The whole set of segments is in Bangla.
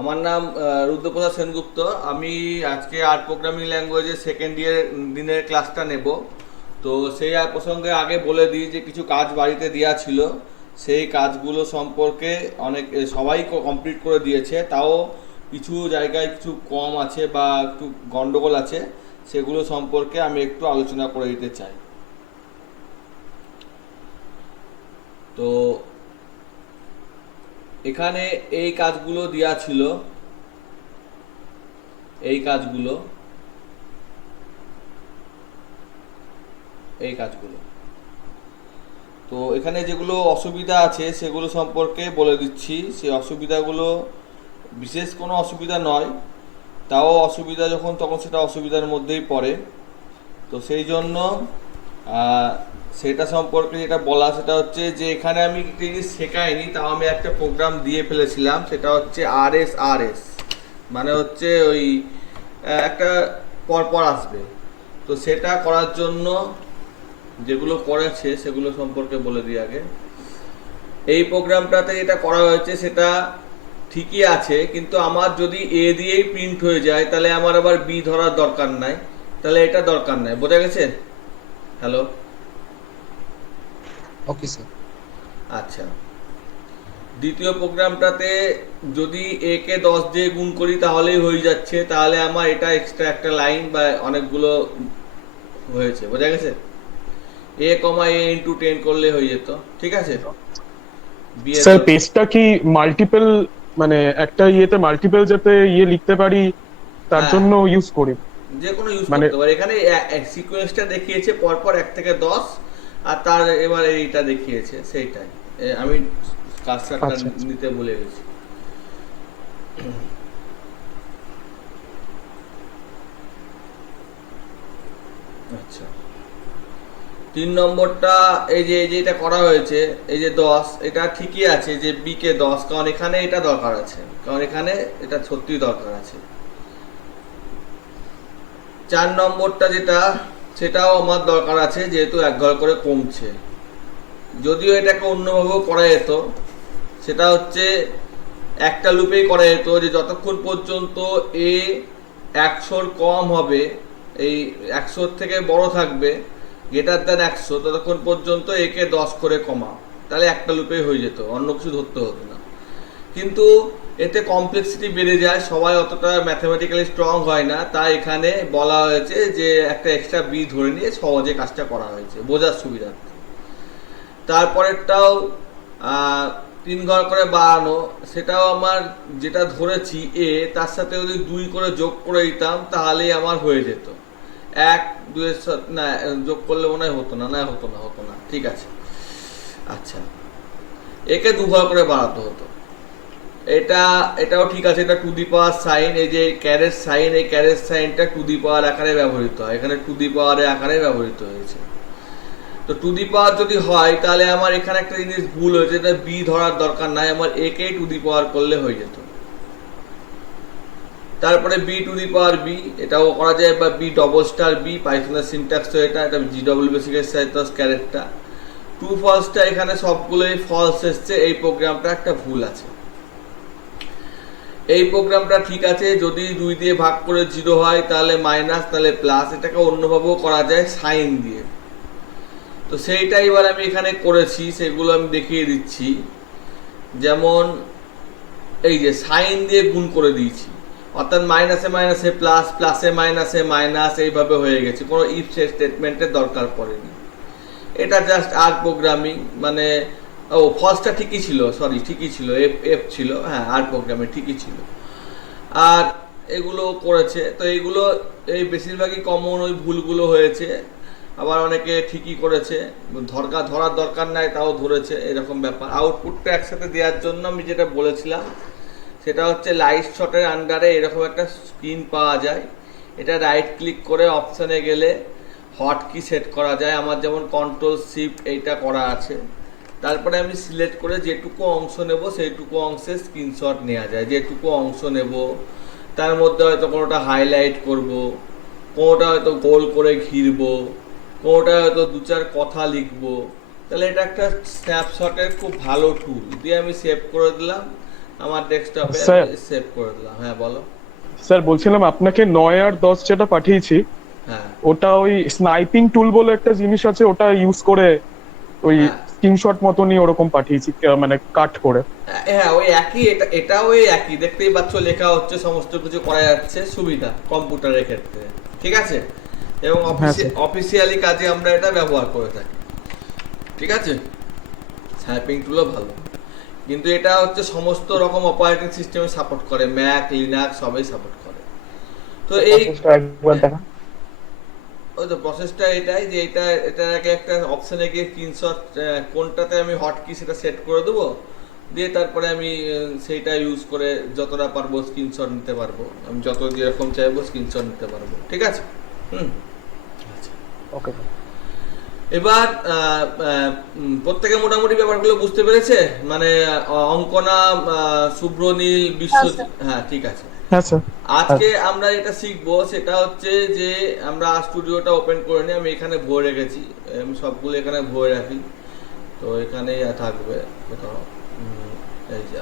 আমার নাম রুদ্রপ্রসাদ সেনগুপ্ত। আমি আজকে আর্ট প্রোগ্রামিং ল্যাঙ্গুয়েজের সেকেন্ড ইয়ার দিনের ক্লাসটা নেব। তো সেই প্রসঙ্গে আগে বলে দিই যে কিছু কাজ বাড়িতে দেওয়া ছিল, সেই কাজগুলো সম্পর্কে অনেক সবাই কমপ্লিট করে দিয়েছে, তাও কিছু জায়গায় কিছু কম আছে বা একটু গন্ডগোল আছে, সেগুলো সম্পর্কে আমি একটু আলোচনা করে দিতে চাই। তো এখানে এই কাজগুলো দেওয়া ছিল, এই কাজগুলো এই কাজগুলো তো এখানে যেগুলো অসুবিধা আছে সেগুলো সম্পর্কে বলে দিচ্ছি। সেই অসুবিধাগুলো বিশেষ কোনো অসুবিধা নয়, তাও অসুবিধা যখন তখন সেটা অসুবিধার মধ্যেই পড়ে। তো সেই জন্য আহ, সেটা সম্পর্কে যেটা বলা সেটা হচ্ছে যে এখানে আমি একটা জিনিস শেখাইনি, তাও আমি একটা প্রোগ্রাম দিয়ে ফেলেছিলাম, সেটা হচ্ছে RSRS, মানে হচ্ছে ওই একটা পরপর আসবে। তো সেটা করার জন্য যেগুলো করেছে সেগুলো সম্পর্কে বলে দিই আগে। এই প্রোগ্রামটাতে যেটা করা হয়েছে সেটা ঠিকই আছে, কিন্তু আমার যদি এ দিয়েই প্রিন্ট হয়ে যায় তাহলে আমার আবার বি ধরার দরকার নাই, তাহলে এটা দরকার নাই। বোঝা গেছে? হ্যালো? Okay sir. আচ্ছা, দ্বিতীয় প্রোগ্রামটাতে যদি এ কে 10 দিয়ে গুণ করি তাহলেই হয়ে যাচ্ছে, তাহলে আমার এটা এক্সট্রা একটা লাইন বা অনেকগুলো হয়েছে। বোঝা গেছে? A, A * 10 করলে হয়ে যেত। ঠিক আছে? বি এর স্যার পেজটা কি মাল্টিপল, মানে একটা ইয়েতে মাল্টিপল যাতে লিখতে পারি তার হ্যাঁ, জন্য ইউজ করি? যে কোনো ইউজ মানে করতে পারে। এখানে সিকোয়েন্সটা দেখিয়েছে পরপর 1 থেকে 10, আর তার এবার এইটা দেখিয়েছে সেইটাই। আমি কাজটা আচ্ছা আচ্ছা। নিতে ভুলে গেছি। আচ্ছা, 3 নম্বরটা, এই যে এটা করা হয়েছে, এই যে 10, এটা ঠিকই আছে যে বি কে 10, কারণ এখানে এটা দরকার আছে, কারণ এখানে এটা সত্যি দরকার আছে। 4 নম্বরটা যেটা, সেটাও আমার দরকার আছে, যেহেতু 1 ঘর করে কমছে। যদিও এটাকে অন্যভাবেও করা যেত, সেটা হচ্ছে একটা লুপেই করা যেত যে যতক্ষণ পর্যন্ত এ 100-র কম হবে, এই 100-র থেকে বড় থাকবে, > 100, ততক্ষণ পর্যন্ত একে 10 করে কমাও, তাহলে একটা লুপেই হয়ে যেত, অন্য কিছু ধরতে হতো না। কিন্তু এতে কমপ্লেক্সিটি বেড়ে যায়, সবাই অতটা ম্যাথমেটিক্যালি স্ট্রং হয় না, তাই এখানে বলা হয়েছে যে একটা এক্সট্রা বি ধরে নিয়ে সহজে কাজটা করা হয়েছে বোঝার সুবিধার্থে। তারপরেরটাও 3 ঘর করে বাড়ানো, সেটাও আমার যেটা ধরেছি এ, তার সাথে যদি 2 করে যোগ করে দিতাম তাহলেই আমার হয়ে যেত। 1, 2-এর সাথে না, যোগ করলে মনে হয় হতো না, হতো না, ঠিক আছে। আচ্ছা, একে 2 ঘর করে বাড়াতে হতো। এটা এটাও ঠিক আছে, এটা টু দি পাওয়ার সাইন, এই যে ক্যারেট সাইন, এই ক্যারেট সাইনটা টু দি পাওয়ার আকারে ব্যবহৃত হয়, এখানে টু দি পাওয়ারের আকারে ব্যবহৃত হয়েছে। তো টু দি পাওয়ার যদি হয় তাহলে আমার এখানে একটা জিনিস ভুল হয়েছে, এটা বি ধরার দরকার নাই, আমার এ কেই টু দি পাওয়ার করলে হয়ে যেত। তারপরে B to the power B, এটাও করা যায়, বা বি ডবল স্টার বি, পাইথনের সিনট্যাক্স তো এটা, এটা জি ডবল বেসিকের সাথে ক্যারেক্টটা টু ফলসটা এখানে সবগুলোই ফলস এসছে, এই প্রোগ্রামটা একটা ভুল আছে। এই প্রোগ্রামটা ঠিক আছে, যদি 2 দিয়ে ভাগ করে 0 হয় তাহলে মাইনাস, তাহলে প্লাস, এটাকে অন্যভাবেও করা যায় সাইন দিয়ে। তো সেইটাই এবার আমি এখানে করেছি, সেগুলো আমি দেখিয়ে দিচ্ছি। যেমন এই যে সাইন দিয়ে গুণ করে দিয়েছি, অর্থাৎ মাইনাসে মাইনাসে প্লাস, প্লাসে মাইনাসে মাইনাস, এইভাবে হয়ে গেছে, কোনো ইফ স্টেটমেন্টের দরকার পড়েনি। এটা জাস্ট আর প্রোগ্রামিং, মানে ও ফলসটা ঠিকই ছিল, সরি ঠিকই ছিল, এফ এফ ছিল, হ্যাঁ আর প্রোগ্রামে ঠিকই ছিল। আর এগুলো করেছে, তো এইগুলো এই বেশিরভাগই কমন ওই ভুলগুলো হয়েছে, আবার অনেকে ঠিকই করেছে, ধরার দরকার নাই তাও ধরেছে, এরকম ব্যাপার। আউটপুটটা একসাথে দেওয়ার জন্য আমি যেটা বলেছিলাম সেটা হচ্ছে লাইট শটের আন্ডারে এরকম একটা স্ক্রিন পাওয়া যায়, এটা রাইট ক্লিক করে অপশানে গেলে হট কি সেট করা যায়, আমার যেমন কন্ট্রোল শিফট এইটা করা আছে। তারপরে আমি সিলেক্ট করে যেটুকু অংশ নেব সেইটুকু অংশের স্ক্রিনশট নেওয়া যায়, যেটুকু অংশ নেব তার মধ্যে হয়তো কোনোটা হাইলাইট করব, কোনোটা হয়তো গোল করে ঘিরব, কোনোটা হয়তো 2-4 কথা লিখবো, তাহলে এটা একটা স্ন্যাপশটের খুব ভালো টুল দিয়ে আমি সেভ করে দিলাম। আমার ডেস্কটপে স্যার সেভ করে দিলাম। হ্যাঁ বলো। স্যার বলছিলাম আপনাকে 9 আর 10 যেটা পাঠিয়েছি, হ্যাঁ ওটা ওই স্নাইপিং টুল বলে একটা জিনিস আছে, ওটা ইউজ করে ওই হ্যাঁ স্ক্রিনশট মতনই ওরকম পাঠিয়েছি, মানে কাট করে। হ্যাঁ ওই একই, এটা ওই একই, দেখতেই পাচ্ছ লেখা হচ্ছে, সমস্ত কিছু করা যাচ্ছে, সুবিধা কম্পিউটারের ক্ষেত্রে, ঠিক আছে। এবং হ্যাঁ স্যার। অফিসিয়ালি কাজে আমরা এটা ব্যবহার করে থাকি, ঠিক আছে। স্ন্যাপিং টুলও ভালো, কিন্তু এটা হচ্ছে সমস্ত রকম অপারেটিং সিস্টেমে সাপোর্ট করে, ম্যাক লিনাক্স সবই সাপোর্ট করে। তো এই প্রসেসটা একবার দেখা। ওই তো প্রসেসটা এটাই যে এটা আগে একটা অপশনে গিয়ে স্ক্রিনশট কোনটাতে আমি হটকি সেটা সেট করে দেবো, দিয়ে তারপরে আমি সেইটা ইউজ করে যতটা পারবো স্ক্রিনশট নিতে পারবো, আমি যত যেরকম চাইবো স্ক্রিনশট নিতে পারবো, ঠিক আছে। হুম। ওকে। এবার প্রত্যেকে মোটামুটি ব্যাপারগুলো বুঝতে পেরেছে, মানে অঙ্কনা, শুভ্রনীল, বিশ্বজিৎ, হ্যাঁ ঠিক আছে। হ্যাঁ স্যার। আজকে আমরা যেটা শিখবো সেটা হচ্ছে যে আমরা স্টুডিওটা ওপেন করে নিই, আমি এখানে ভরে রেখেছি, আমি সবগুলো এখানে ভরে রাখি, তো এখানেই থাকবে কোথাও। এই যে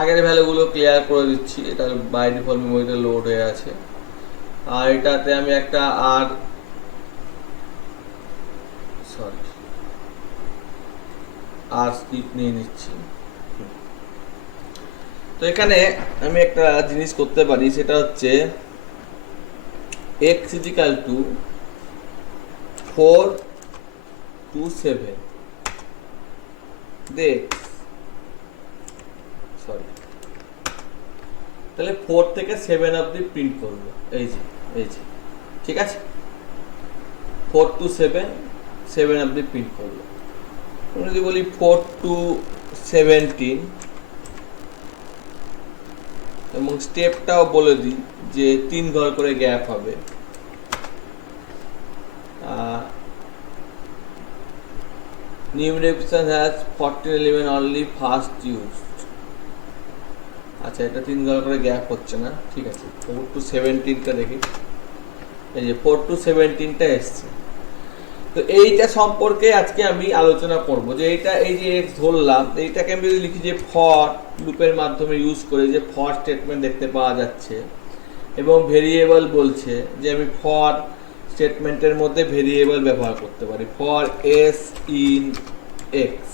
আগের ভ্যালুগুলো ক্লিয়ার করে দিচ্ছি, এটা বাই ডিফল্ট মেমোরিতে লোড হয়ে আছে। আর এটাতে আমি একটা আর সরি আর স্ক্রিপ্ট নিয়ে নিচ্ছি। তো এখানে আমি একটা জিনিস করতে পারি, সেটা হচ্ছে x ইজিক্যাল টু 4 to 7 দেখ, সরি, তাহলে 4 থেকে 7 অবধি প্রিন্ট করবো, এই যে এই যে, ঠিক আছে। 4 to 7 7 অবধি প্রিন্ট করবো। আমি যদি বলি 4 to 17 এবং স্টেপটাও বলে দিই যে 3 ঘর করে গ্যাপ হবে। New repetition has 14 element only first used। আচ্ছা এটা 3 ঘর করে গ্যাপ হচ্ছে না, ঠিক আছে। 4 to 17টা দেখি, এই যে 4 to 17টা এসছে। তো এইটা সম্পর্কে আজকে আমি আলোচনা করব, যে এইটা এই যে এক্স ধরলাম, এইটাকে আমি যদি লিখি যে ফর লুপের মাধ্যমে ইউজ করে, যে ফর স্টেটমেন্ট দেখতে পাওয়া যাচ্ছে, এবং ভেরিয়েবল বলছে যে আমি ফর স্টেটমেন্টের মধ্যে ভেরিয়েবল ব্যবহার করতে পারি, ফর এস ইন এক্স,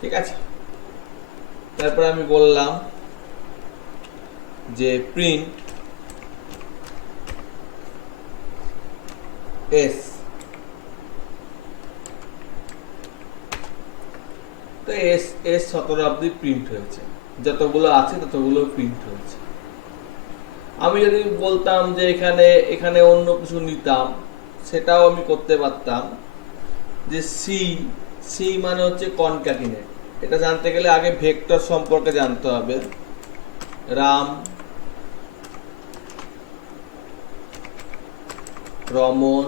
ঠিক আছে। তারপর আমি বললাম যে প্রিন্ট এস, তো এস এস 17 অবধি প্রিন্ট হয়েছে, যতগুলো আছে ততগুলো প্রিন্ট হয়েছে। আমি যদি বলতাম যে এখানে এখানে অন্য কিছু নিতাম, সেটাও আমি করতে পারতাম, যে সি সি মানে হচ্ছে কনক্যাটিনেট। এটা জানতে গেলে আগে ভেক্টর সম্পর্কে জানতে হবে। রাম, রমন,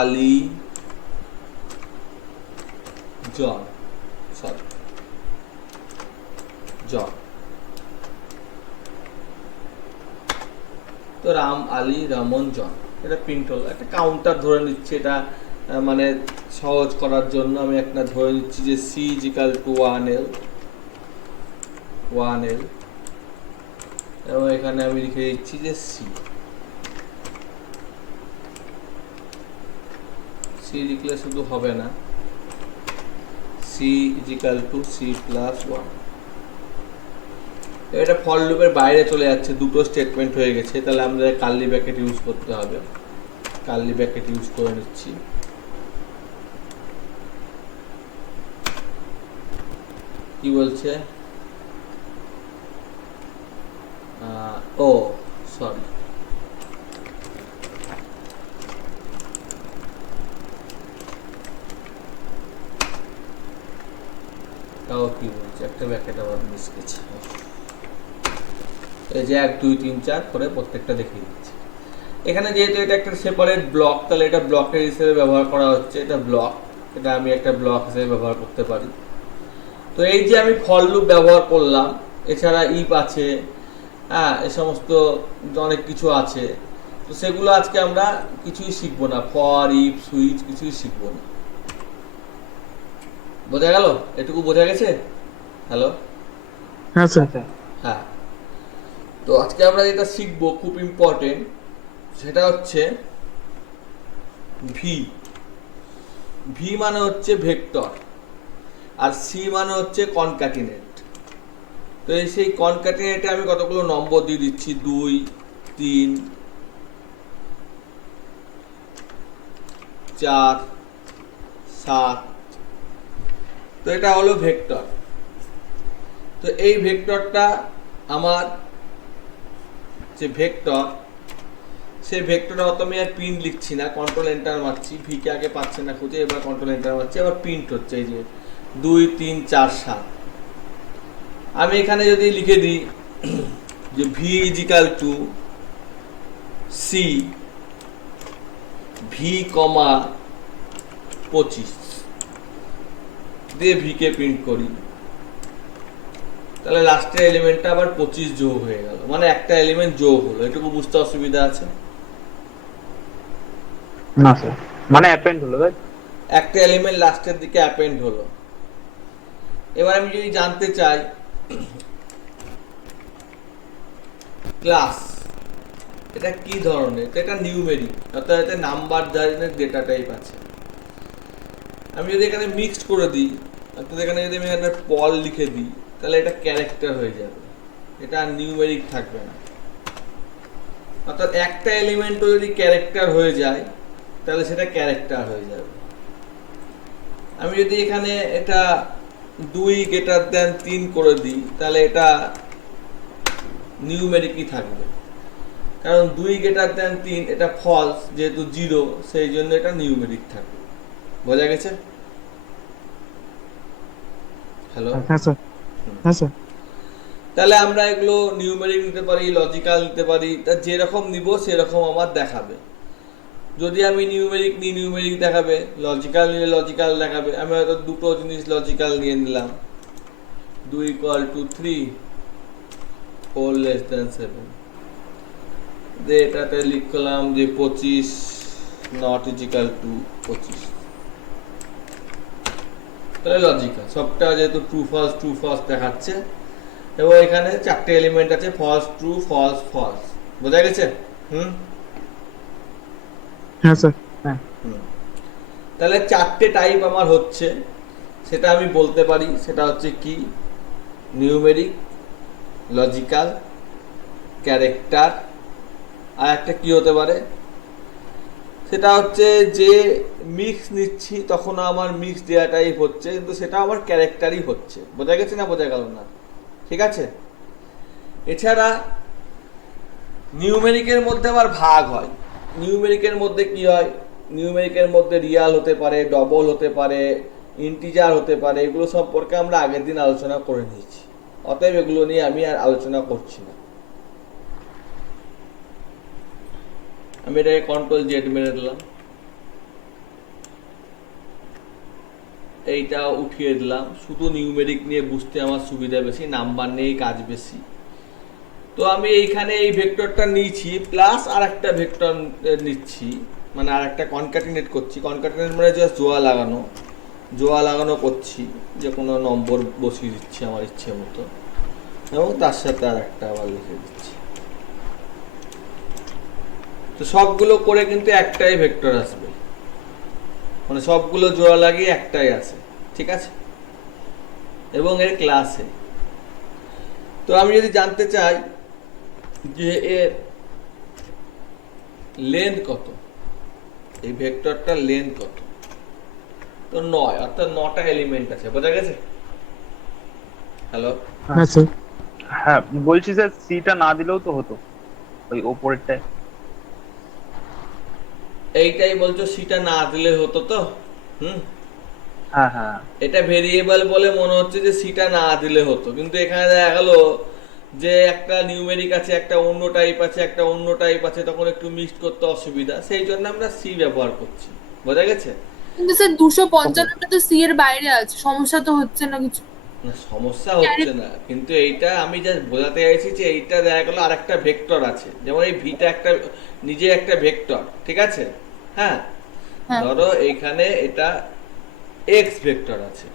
আলী, জন, সরি জন। তো রাম, আলী, রমন, জন, এটা প্রিন্ট হলো। একটা কাউন্টার ধরে নিচ্ছি, এটা মানে সহজ করার জন্য আমি একটা ধরে নিচ্ছি যে সি ইজিক্যাল টু 1L, এবং এখানে আমি লিখে দিচ্ছি যে সি লিখলে শুধু হবে না, সি ইজিক্যাল টু C+1। এটা ফর লুপের বাইরে চলে যাচ্ছে, দুটো স্টেটমেন্ট হয়ে গেছে, তাহলে আমাদের কার্লি ব্র্যাকেট ইউজ করতে হবে। কার্লি ব্র্যাকেট ইউজ করে নিচ্ছি। কি বলছে, ও সরি, তাও কি বলছে, একটা ব্র্যাকেট আবার মিস গেছে। এই যে 1 2 3 4 করে প্রত্যেকটা দেখিয়ে দিচ্ছে। এখানে যেহেতু এটা একটা সেপারেট ব্লক, তাহলে এটা ব্লকের হিসেবে ব্যবহার করা হচ্ছে, এটা ব্লক, এটা আমি একটা ব্লক হিসেবে ব্যবহার করতে পারি। তো এই যে আমি ফর লুপ ব্যবহার করলাম, এছাড়া ইফ আছে, হ্যাঁ এই সমস্ত অনেক কিছু আছে। তো সেগুলো আজকে আমরা কিছুই শিখবো না, ফর ইফ সুইচ কিছুই শিখবো না। বোঝা গেল? এটুকু বোঝা গেছে? হ্যালো? হ্যাঁ স্যার। আচ্ছা হ্যাঁ, তো আজকে আমরা যেটা শিখবো খুব ইম্পর্টেন্ট, সেটা হচ্ছে ভি। ভি মানে হচ্ছে ভেক্টর, আর সি মানে হচ্ছে কনক্যাটিনেট। তো এই সেই কনক্যাটিনেটে আমি কতগুলো নম্বর দিয়ে দিচ্ছি, 2, 3, 4, 7। তো এটা হলো ভেক্টর। তো এই ভেক্টরটা আমার যে ভেক্টর, সেই ভেক্টরে অত আমি আর প্রিন্ট লিখছি না, কন্ট্রোল এন্টার মারছি। ভি কে আগে পাচ্ছে না খুঁজে, এবার কন্ট্রোল এন্টার মারছি, আবার প্রিন্ট হচ্ছে এই যে 2, 3, 4, 7। আমি এখানে যদি লিখে দিই যে V is equal to C V comma 25 দিয়ে ভি কে প্রিন্ট করি, তাহলে লাস্টের এলিমেন্টটা আবার 25 যোগ হয়ে গেল, মানে একটা এলিমেন্ট যোগ হলো। এটুকু বুঝতে অসুবিধা আছে? না স্যার, মানে অ্যাপেন্ড হলো তাই? একটা এলিমেন্ট লাস্টের দিকে অ্যাপেন্ড হলো। এবার আমি যদি জানতে চাই ক্লাস এটা কি ধরনের, এটা নিউমেরিক, অর্থাৎ এতে নাম্বার ধরনের ডেটা টাইপ আছে। আমি যদি এখানে মিক্সড করে দিই, অর্থাৎ এখানে যদি আমি একটা পল লিখে দিই, তাহলে এটা ক্যারেক্টার হয়ে যাবে, এটা আর নিউমেরিক থাকবে না। অর্থাৎ একটা এলিমেন্টও যদি ক্যারেক্টার হয়ে যায়, তাহলে সেটা ক্যারেক্টার হয়ে যাবে। আমি যদি এখানে এটা 2 গ্রেটার দ্যান 3 করে দিই, তাহলে এটা নিউমেরিকই থাকবে, কারণ 2 গ্রেটার দ্যান 3 এটা ফলস, যেহেতু 0 সেই জন্য এটা নিউমেরিক থাকবে। বোঝা গেছে? হ্যালো? হ্যাঁ স্যার। হ্যাঁ স্যার। তাহলে আমরা এগুলো নিউমেরিক নিতে পারি, লজিক্যাল নিতে পারি, তা যেরকম নিব সেরকম আমার দেখাবে। যদি আমি নিউমেরিক নিই নিউমেরিক দেখাবে, লজিক্যাল নিলে লজিক্যাল দেখাবে। আমি হয়তো দুটো জিনিস লজিক্যাল নিয়ে নিলাম, 2 = 3, 4 < 7, দিয়ে এটাতে লিখলাম যে 25 not = 25। তাহলে লজিক্যাল, সবটা যেহেতু ট্রু ফলস দেখাচ্ছে, এবং এখানে 4টে এলিমেন্ট আছে, ফলস ট্রু ফলস ফলস। বোঝা গেছে? হ্যাঁ স্যার। হ্যাঁ তাহলে 4টে টাইপ আমার হচ্ছে, সেটা আমি বলতে পারি। সেটা হচ্ছে কি? নিউমেরিক, লজিক্যাল, ক্যারেক্টার, আর একটা কি হতে পারে, সেটা হচ্ছে যে মিক্স নিচ্ছি তখন আমার মিক্স দেওয়া টাইপ হচ্ছে, কিন্তু সেটা আমার ক্যারেক্টারই হচ্ছে। বোঝা গেছে না বোঝা গেল না? ঠিক আছে। এছাড়া নিউমেরিকের মধ্যে আবার ভাগ হয়। নিউমেরিকের মধ্যে কি হয়? নিউমেরিকের মধ্যে রিয়াল হতে পারে, ডবল হতে পারে, ইন্টিজার হতে পারে। এগুলো সম্পর্কে আমরা আগের দিন আলোচনা করে নিয়েছি, অতএব এগুলো নিয়ে আমি আর আলোচনা করছি না। আমি এটাকে Ctrl Z মেরে দিলাম, এইটা উঠিয়ে দিলাম। শুধু নিউমেরিক নিয়ে বুঝতে আমার সুবিধা বেশি, নাম্বার নিয়েই কাজ বেশি। তো আমি এইখানে এই ভেক্টরটা নিয়েছি, প্লাস আর একটা ভেক্টর নিচ্ছি, মানে আর একটা কনক্যাটিনেট করছি। কনক্যাটিনেট মানে জাস্ট জোড়া লাগানো করছি, যে কোনো নম্বর বসিয়ে দিচ্ছি আমার ইচ্ছে মতো, এবং তার সাথে আর একটা আবার লিখে দিচ্ছি। তো সবগুলো করে কিন্তু একটাই ভেক্টর আসবে, মানে সবগুলো জোড়া লাগিয়ে একটাই আসে। ঠিক আছে? এবং এর ক্লাসে। তো আমি যদি জানতে চাই যে এর লেন্থ কত, এই ভেক্টরটার লেন্থ কত, তো 9, অর্থাৎ 9টা এলিমেন্ট আছে। বোঝা গেছে? হ্যালো? হ্যাঁ স্যার। হ্যাঁ বলছি স্যার, সিটা না দিলেও তো হতো, ওই ওপরেরটায়। এইটাই বলছো সিটা না দিলে হতো তো? হ্যাঁ হ্যাঁ এটা ভেরিয়েবল বলে মনে হচ্ছে যে সিটা না দিলে হতো, কিন্তু এখানে দেখা গেল যে একটা নিউমেরিক আছে, একটা অন্য টাইপ আছে, একটা অন্য টাইপ আছে, তখন একটু মিক্সড করতে অসুবিধা, সেই জন্য আমরা সি ব্যবহার করছি। বোঝা গেছে? কিন্তু স্যার 255টা তো সি এর বাইরে আছে, সমস্যা তো হচ্ছে না কিছু? না, সমস্যা হচ্ছে না, কিন্তু এইটা আমি জাস্ট বোঝাতে চাইছি যে এইটা দেখা গেলো আর একটা ভেক্টর আছে, যেমন এই ভিটা একটা নিজে একটা ভেক্টর, ঠিক আছে? হ্যাঁ, হ্যাঁ ধরো এইখানে এটা এক্স ভেক্টর আছে,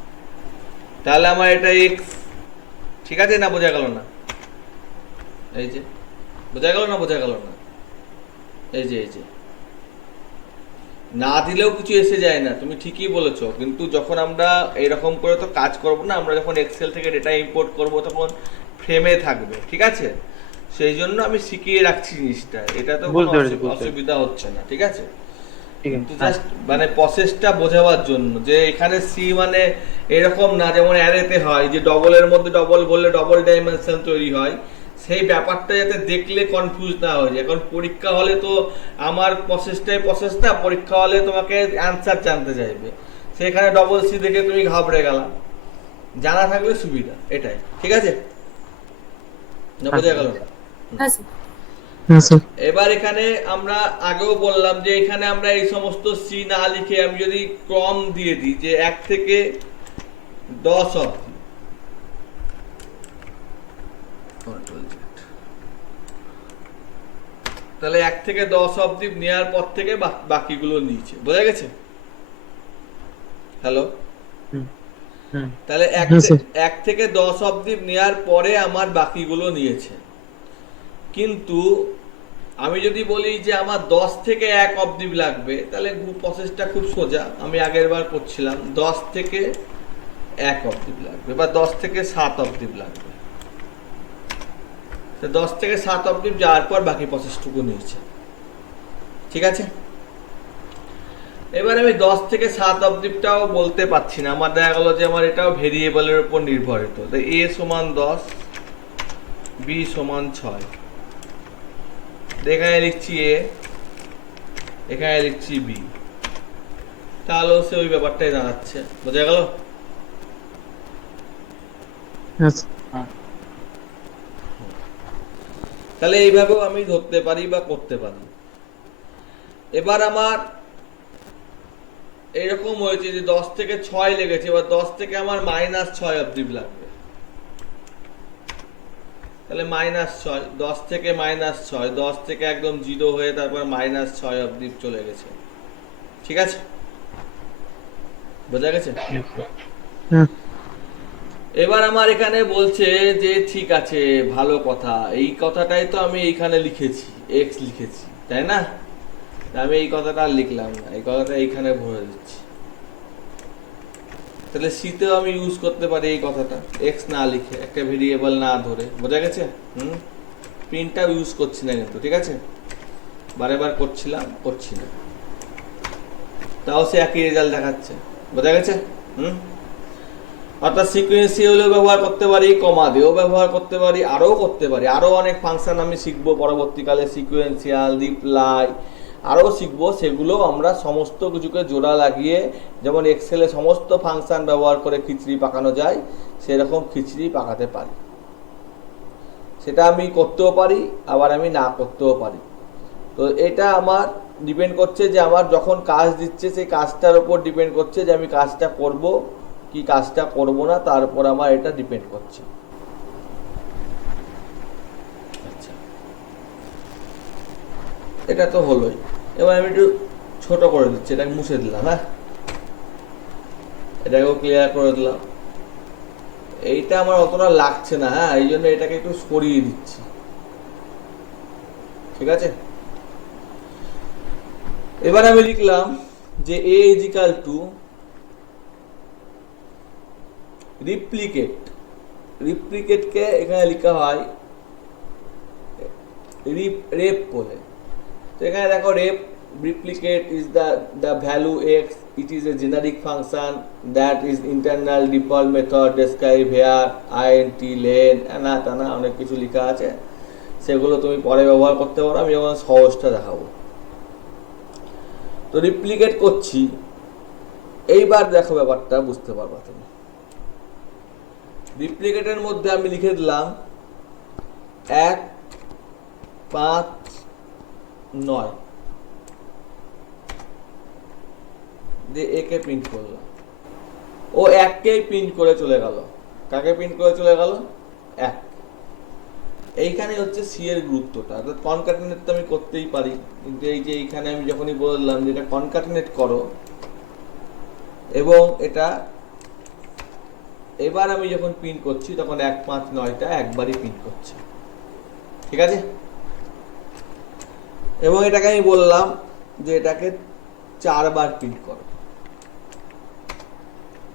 তাহলে আমার এটা এক্স, ঠিক আছে না? বোঝা গেল না? এই যে বোঝা গেল না, বোঝা গেল না? এই যে না দিলেও কিছু এসে যায় না, তুমি ঠিকই বলেছো, কিন্তু যখন আমরা এরকম করে তো কাজ করব না, আমরা যখন এক্সেল থেকে ডেটা ইম্পোর্ট করব তখন ফ্রেমে থাকবে, ঠিক আছে? সেই জন্য আমি শিখিয়ে রাখছি জিনিসটা, এটা তো কোনো বুঝতে পেরেছি, বুঝতে পেরেছি। অসুবিধা হচ্ছে না, ঠিক আছে? ঠিক কিন্তু আছে। জাস্ট মানে প্রসেসটা বোঝাবার জন্য যে এখানে সি মানে এরকম না যেমন অ্যারেতে হয় যে ডবলের মধ্যে ডবল বললে ডবল ডাইমেনশন তৈরি হয়, সেই ব্যাপারটা যাতে দেখলে কনফিউজ না হয়ে যায়, কারণ পরীক্ষা হলে তো আমার প্রসেসটাই প্রসেস না, পরীক্ষা হলে তোমাকে অ্যান্সার জানতে চাইবে, সেখানে ডবল সি দেখে তুমি ঘাবড়ে গেলা, জানা থাকলে সুবিধা, এটাই, ঠিক আছে? না, বোঝা গেল না? হ্যাঁ স্যার হ্যাঁ স্যার। এবার এখানে আমরা আগেও বললাম যে এখানে আমরা এই সমস্ত সি না লিখে আমি যদি ক্রম দিয়ে দিই যে 1 থেকে 10 অবধি, তাহলে 1 থেকে 10 অবধি নেওয়ার পর থেকে বাকিগুলো নিয়েছে, বোঝা গেছে? হ্যালো, হুম, হুম। তাহলে হ্যাঁ, স্যার। 1 থেকে 10 অবধি নেওয়ার পরে আমার বাকিগুলো নিয়েছে, কিন্তু আমি যদি বলি যে আমার 10 থেকে 1 অবধি লাগবে, তাহলে প্রসেসটা খুব সোজা, আমি আগের বার করছিলাম 10 থেকে 1 অবধি লাগবে বা 10 থেকে 7 অবধি লাগবে, 10 থেকে 7 অবধি যাওয়ার পর বাকি প্রসেসটুকু নিয়েছে, ঠিক আছে? এবার আমি 10 থেকে 7 অবধিটাও বলতে পারছি না, আমার দেখা গেল যে আমার এটাও ভেরিয়েবলের উপর নির্ভরিত, তাই a সমান 10, b সমান 6, এখানে লিখছি a, এখানে লিখছি b, তাহলেও সে ওই ব্যাপারটাই দাঁড়াচ্ছে, বোঝা গেল? হ্যাঁ স্যার। হ্যাঁ। তাহলে এইভাবেও আমি ধরতে পারি বা করতে পারি। এবার আমার এরকম হয়েছে যে 10 থেকে 6 লেগেছে, এবার 10 থেকে আমার -6 অবধি লাগবে, তাহলে -6, 10 থেকে -6, 10 থেকে একদম 0 হয়ে তারপর -6 অবধি চলে গেছে, ঠিক আছে? বোঝা গেছে? হ্যাঁ। এবার আমার এখানে বলছে যে ঠিক আছে, ভালো কথা, এই কথাটাই তো আমি এইখানে লিখেছি, এক্স লিখেছি, তাই না? আমি এই কথাটা আর লিখলাম না, এই কথাটা এইখানে ভরে দিচ্ছি, তাহলে সিতেও আমি ইউজ করতে পারি এই কথাটা, এক্স না লিখে, একটা ভেরিয়েবল না ধরে, বোঝা গেছে? প্রিন্টটাও ইউজ করছি না কিন্তু, ঠিক আছে? বারে বার করছি না, তাও সে একই রেজাল্ট দেখাচ্ছে, বোঝা গেছে? অর্থাৎ সিকোয়েন্সিয়ালও ব্যবহার করতে পারি, কমা দিয়েও ব্যবহার করতে পারি, আরও করতে পারি, আরও অনেক ফাংশন আমি শিখবো পরবর্তীকালে, সিকোয়েন্সিয়াল, রিপ্লাই আরও শিখবো, সেগুলো আমরা সমস্ত কিছুকে জোড়া লাগিয়ে, যেমন এক্সেলে সমস্ত ফাংশন ব্যবহার করে খিচড়ি পাকানো যায়, সেরকম খিচড়ি পাকাতে পারি, সেটা আমি করতেও পারি, আবার আমি না করতেও পারি। তো এটা আমার ডিপেন্ড করছে যে আমার যখন কাজ দিচ্ছে সেই কাজটার উপর ডিপেন্ড করছে যে আমি কাজটা করব কি কাজটা করব না, তার উপর আমার এটা ডিপেন্ড করছে। আচ্ছা, এটা তো হলোই, এবার আমি একটু ছোট করে দিচ্ছি, এটাকে মুছে দিলাম, হ্যাঁ, এটাকেও ক্লিয়ার করে দিলাম, এইটা আমার অতটা লাগছে না, হ্যাঁ, এই জন্য এটাকে একটু সরিয়ে দিচ্ছি, ঠিক আছে? এবার আমি লিখলাম যে a ইজিক্যাল টু রিপ্লিকেটকে এখানে লেখা হয় রেপ বলে, তো এখানে দেখো replicate is the value x, it is a generic function that is internal default method describe here int len না টানা অনেক কিছু লেখা আছে, সেগুলো তুমি পরে ব্যবহার করতে পারো, আমি এখন সহজটা দেখাবো। তো রিপ্লিকেট করছি, এইবার দেখো ব্যাপারটা বুঝতে পারবা তুমি। রিপ্লিকেটের মধ্যে আমি লিখে দিলাম 1 5 9 দিয়ে একে প্রিন্ট করলাম, ও এককেই প্রিন্ট করে চলে গেল, কাকে প্রিন্ট করে চলে গেল? 1। এইখানে হচ্ছে সি এর গুরুত্বটা। অর্থাৎ কনক্যাটিনেট তো আমি করতেই পারি, কিন্তু এই যে এইখানে আমি যখনই বললাম যে এটা কনক্যাটিনেট করো এবং এটা এবার আমি যখন প্রিন্ট করছি তখন 1 5 9টা একবারই প্রিন্ট করছে, ঠিক আছে? এবং এটাকে আমি বললাম যে এটাকে 4 বার প্রিন্ট করো,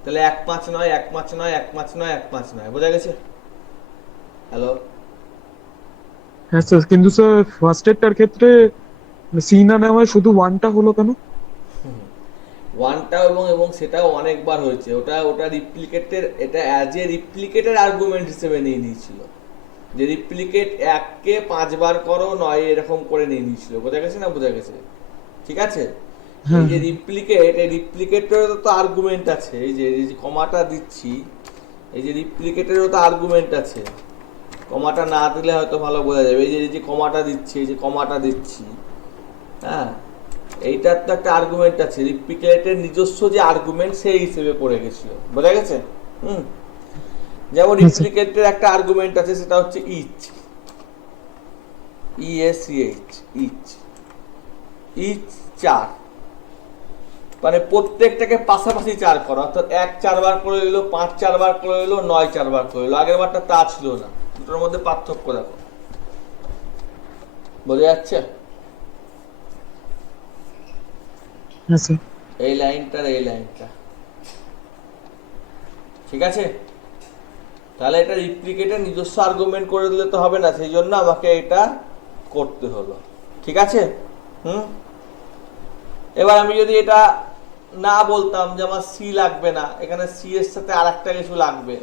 তাহলে 1 5 9 1 5 9 1 5 9 1 5 9, বোঝা গেছে? হ্যালো? হ্যাঁ স্যার, কিন্তু স্যার ফার্স্ট এডটার ক্ষেত্রে সি না নেওয়ায় শুধু ওয়ানটা হলো কেন? ওয়ানটাও এবং সেটাও অনেকবার হয়েছে। ওটা রিপ্লিকেটের, এটা অ্যাজ এ রিপ্লিকেটের আর্গুমেন্ট হিসেবে নিয়ে নিয়েছিল, যে রিপ্লিকেট 1কে 5 বার করো 9 এরকম করে নিয়ে নিয়েছিল। বোঝা গেছে না? বোঝা গেছে, ঠিক আছে? এই যে রিপ্লিকেট, এই রিপ্লিকেটেরও তো আর্গুমেন্ট আছে। এই যে কমাটা দিচ্ছি, এই যে রিপ্লিকেটেরও তো আর্গুমেন্ট আছে। কমাটা না দিলে হয়তো ভালো বোঝা যাবে। এই যে কমাটা দিচ্ছি, এই যে কমাটা দিচ্ছি, হ্যাঁ, এইটার তো একটা আর্গুমেন্ট আছে। রিপ্লিকেটের নিজস্ব যে আর্গুমেন্ট সেই হিসেবে পড়ে গেছিল। বোঝা গেছে? যেমন রিপ্লিকেটের একটা আর্গুমেন্ট আছে, সেটা হচ্ছে ইচ, EACH, ইচ। ইচ 4, মানে প্রত্যেকটাকে পাশাপাশি 4 করা, অর্থাৎ 1 4 বার করে নিল, 5 4 বার করে নিল, 9 4 বার করে নিল। আগের বারটা তা ছিল না। দুটোর মধ্যে পার্থক্য দেখো, বোঝা যাচ্ছে? হ্যাঁ স্যার। এই লাইনটার এই লাইনটা, ঠিক আছে? তাহলে এটা রিপ্লিকেটের নিজস্ব আর্গুমেন্ট করে দিলে তো হবে না, সেই জন্য আমাকে এটা করতে হলো, ঠিক আছে? এবার আমি যদি এটা না বলতাম যে আমার সি লাগবে না, এখানে সি এর সাথে আর একটা কিছু লাগবে,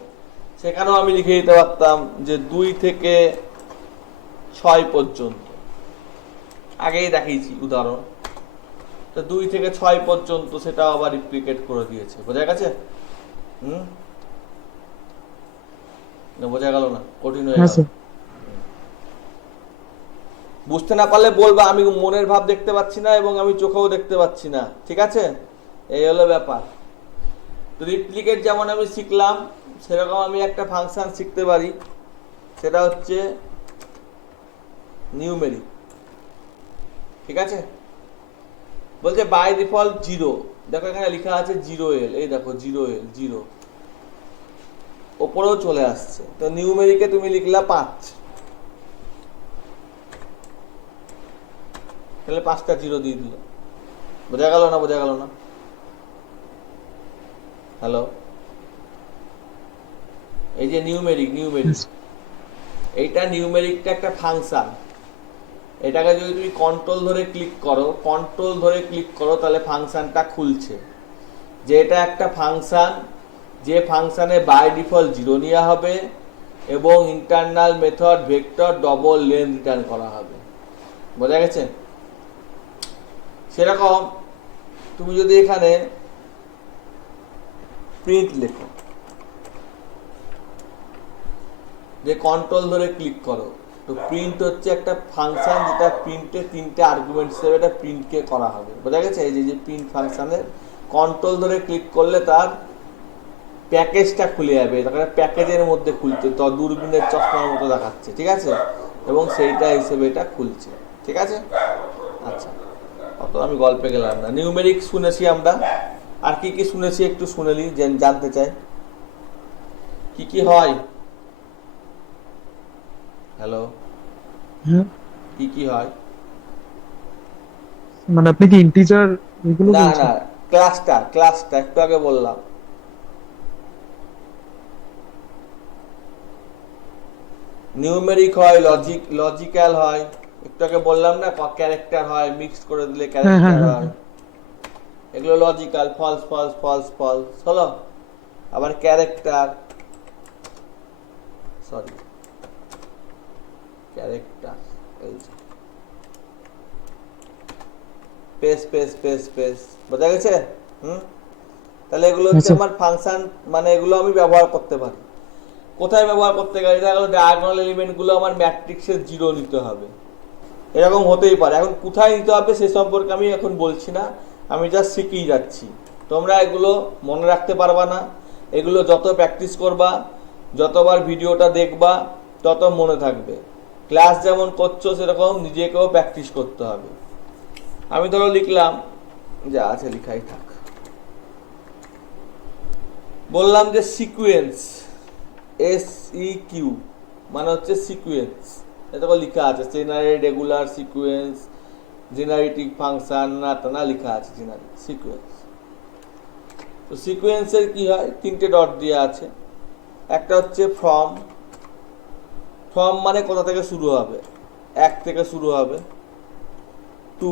সেখানেও আমি লিখে দিতে পারতাম যে 2 থেকে 6 পর্যন্ত। আগেই দেখিয়েছি উদাহরণ। তো 2 থেকে 6 পর্যন্ত সেটা আবার রিপ্লিকেট করে দিয়েছে। বোঝা গেছে? না বোঝা গেল না? কঠিন হয়ে গেল? বুঝতে না পারলে বলবা, আমি মনের ভাব দেখতে পাচ্ছি না এবং আমি চোখেও দেখতে পাচ্ছি না, ঠিক আছে? এই হলো ব্যাপার। তো রিপ্লিকেট যেমন আমি শিখলাম, সেরকম আমি একটা ফাংশন শিখতে পারি, সেটা হচ্ছে নিউমেরিক, ঠিক আছে? বলছে বাই ডিফল্ট 0, দেখো এখানে লেখা আছে 0L, এই দেখো 0L 0, ওপরেও চলে আসছে। তো নিউমেরিকে তুমি লিখলা 5, তাহলে 5টা 0 দিয়ে দিল। বোঝা গেল না? বোঝা গেল না? হ্যালো? এই যে নিউমেরিক, এইটা নিউমেরিকটা একটা ফাংশন। এটাকে যদি তুমি কন্ট্রোল ধরে ক্লিক করো, তাহলে ফাংশনটা খুলছে। যে এটা একটা ফাংশন, যে ফাংশনে বাই ডিফল্ট 0 নেওয়া হবে এবং internal method vector double length return করা হবে। বোঝা গেছে? সেরকম তুমি যদি এখানে প্রিন্ট লেখো, যে কন্ট্রোল ধরে ক্লিক করো, তো প্রিন্ট হচ্ছে একটা ফাংশন যেটা প্রিন্টে 3টে আর্গুমেন্ট হিসেবে এটা প্রিন্টকে করা হবে। বোঝা গেছে? এই যে প্রিন্ট ফাংশনের কন্ট্রোল ধরে ক্লিক করলে তার প্যাকেজটা খুলে যাবে, তখন প্যাকেজের মধ্যে খুলছে, তো দূরবীনের চশমার মতো দেখাচ্ছে, ঠিক আছে? এবং সেইটা হিসেবে এটা খুলছে, ঠিক আছে? আচ্ছা, অত আমি গল্পে গেলাম না। নিউমেরিক শুনেছি আমরা, আর কি কি শুনেছি একটু শুনেলি, জানতে চাই কি কি হয়? হ্যালো? কি কি হয়? মানে আপনি কি ইন্টিজার এগুলো না বলছেন? না, ক্লাসটা একটু আগে বললাম। নিউমেরিক হয়, লজিক্যাল হয়, একটু আগে বললাম না, ক্যারেক্টার হয়, মিক্স করে দিলে ক্যারেক্টার হয়। এগুলো logical, false false false false হলো। আবার ক্যারেক্টার, সরি ক্যারেক্টার, এই যে পেস পেস পেস পেস, বোঝা গেছে? তাহলে এগুলো হচ্ছে আমার ফাংশন, মানে এগুলো আমি ব্যবহার করতে পারি। কোথায় ব্যবহার করতে গেলে দেখা গেলো ডায়াগোনাল এলিমেন্ট গুলো আমার ম্যাট্রিক্সের 0 নিতে হবে, এরকম হতেই পারে। এখন কোথায় নিতে হবে সে সম্পর্কে আমি এখন বলছি না, আমি জাস্ট শিখিয়ে যাচ্ছি। তোমরা এগুলো মনে রাখতে পারবা না, এগুলো যত প্র্যাকটিস করবা যতবার ভিডিওটা দেখবা তত মনে থাকবে। ক্লাস যেমন করছো সেরকম নিজেকেও প্র্যাকটিস করতে হবে। আমি ধরো লিখলাম, যা আছে লিখাই থাক, বললাম যে সিকুয়েন্স, SEQ মানে হচ্ছে সিকুয়েন্স। এটা লেখা আছে generate regular sequence, generative function না লেখা আছে জেনারেট সিকুয়েন্স। তো সিকুয়েন্সের কি হয়, তিনটে ডট দেওয়া আছে। একটা হচ্ছে ফ্রম, ফ্রম মানে কোথা থেকে শুরু হবে, 1 থেকে শুরু হবে, টু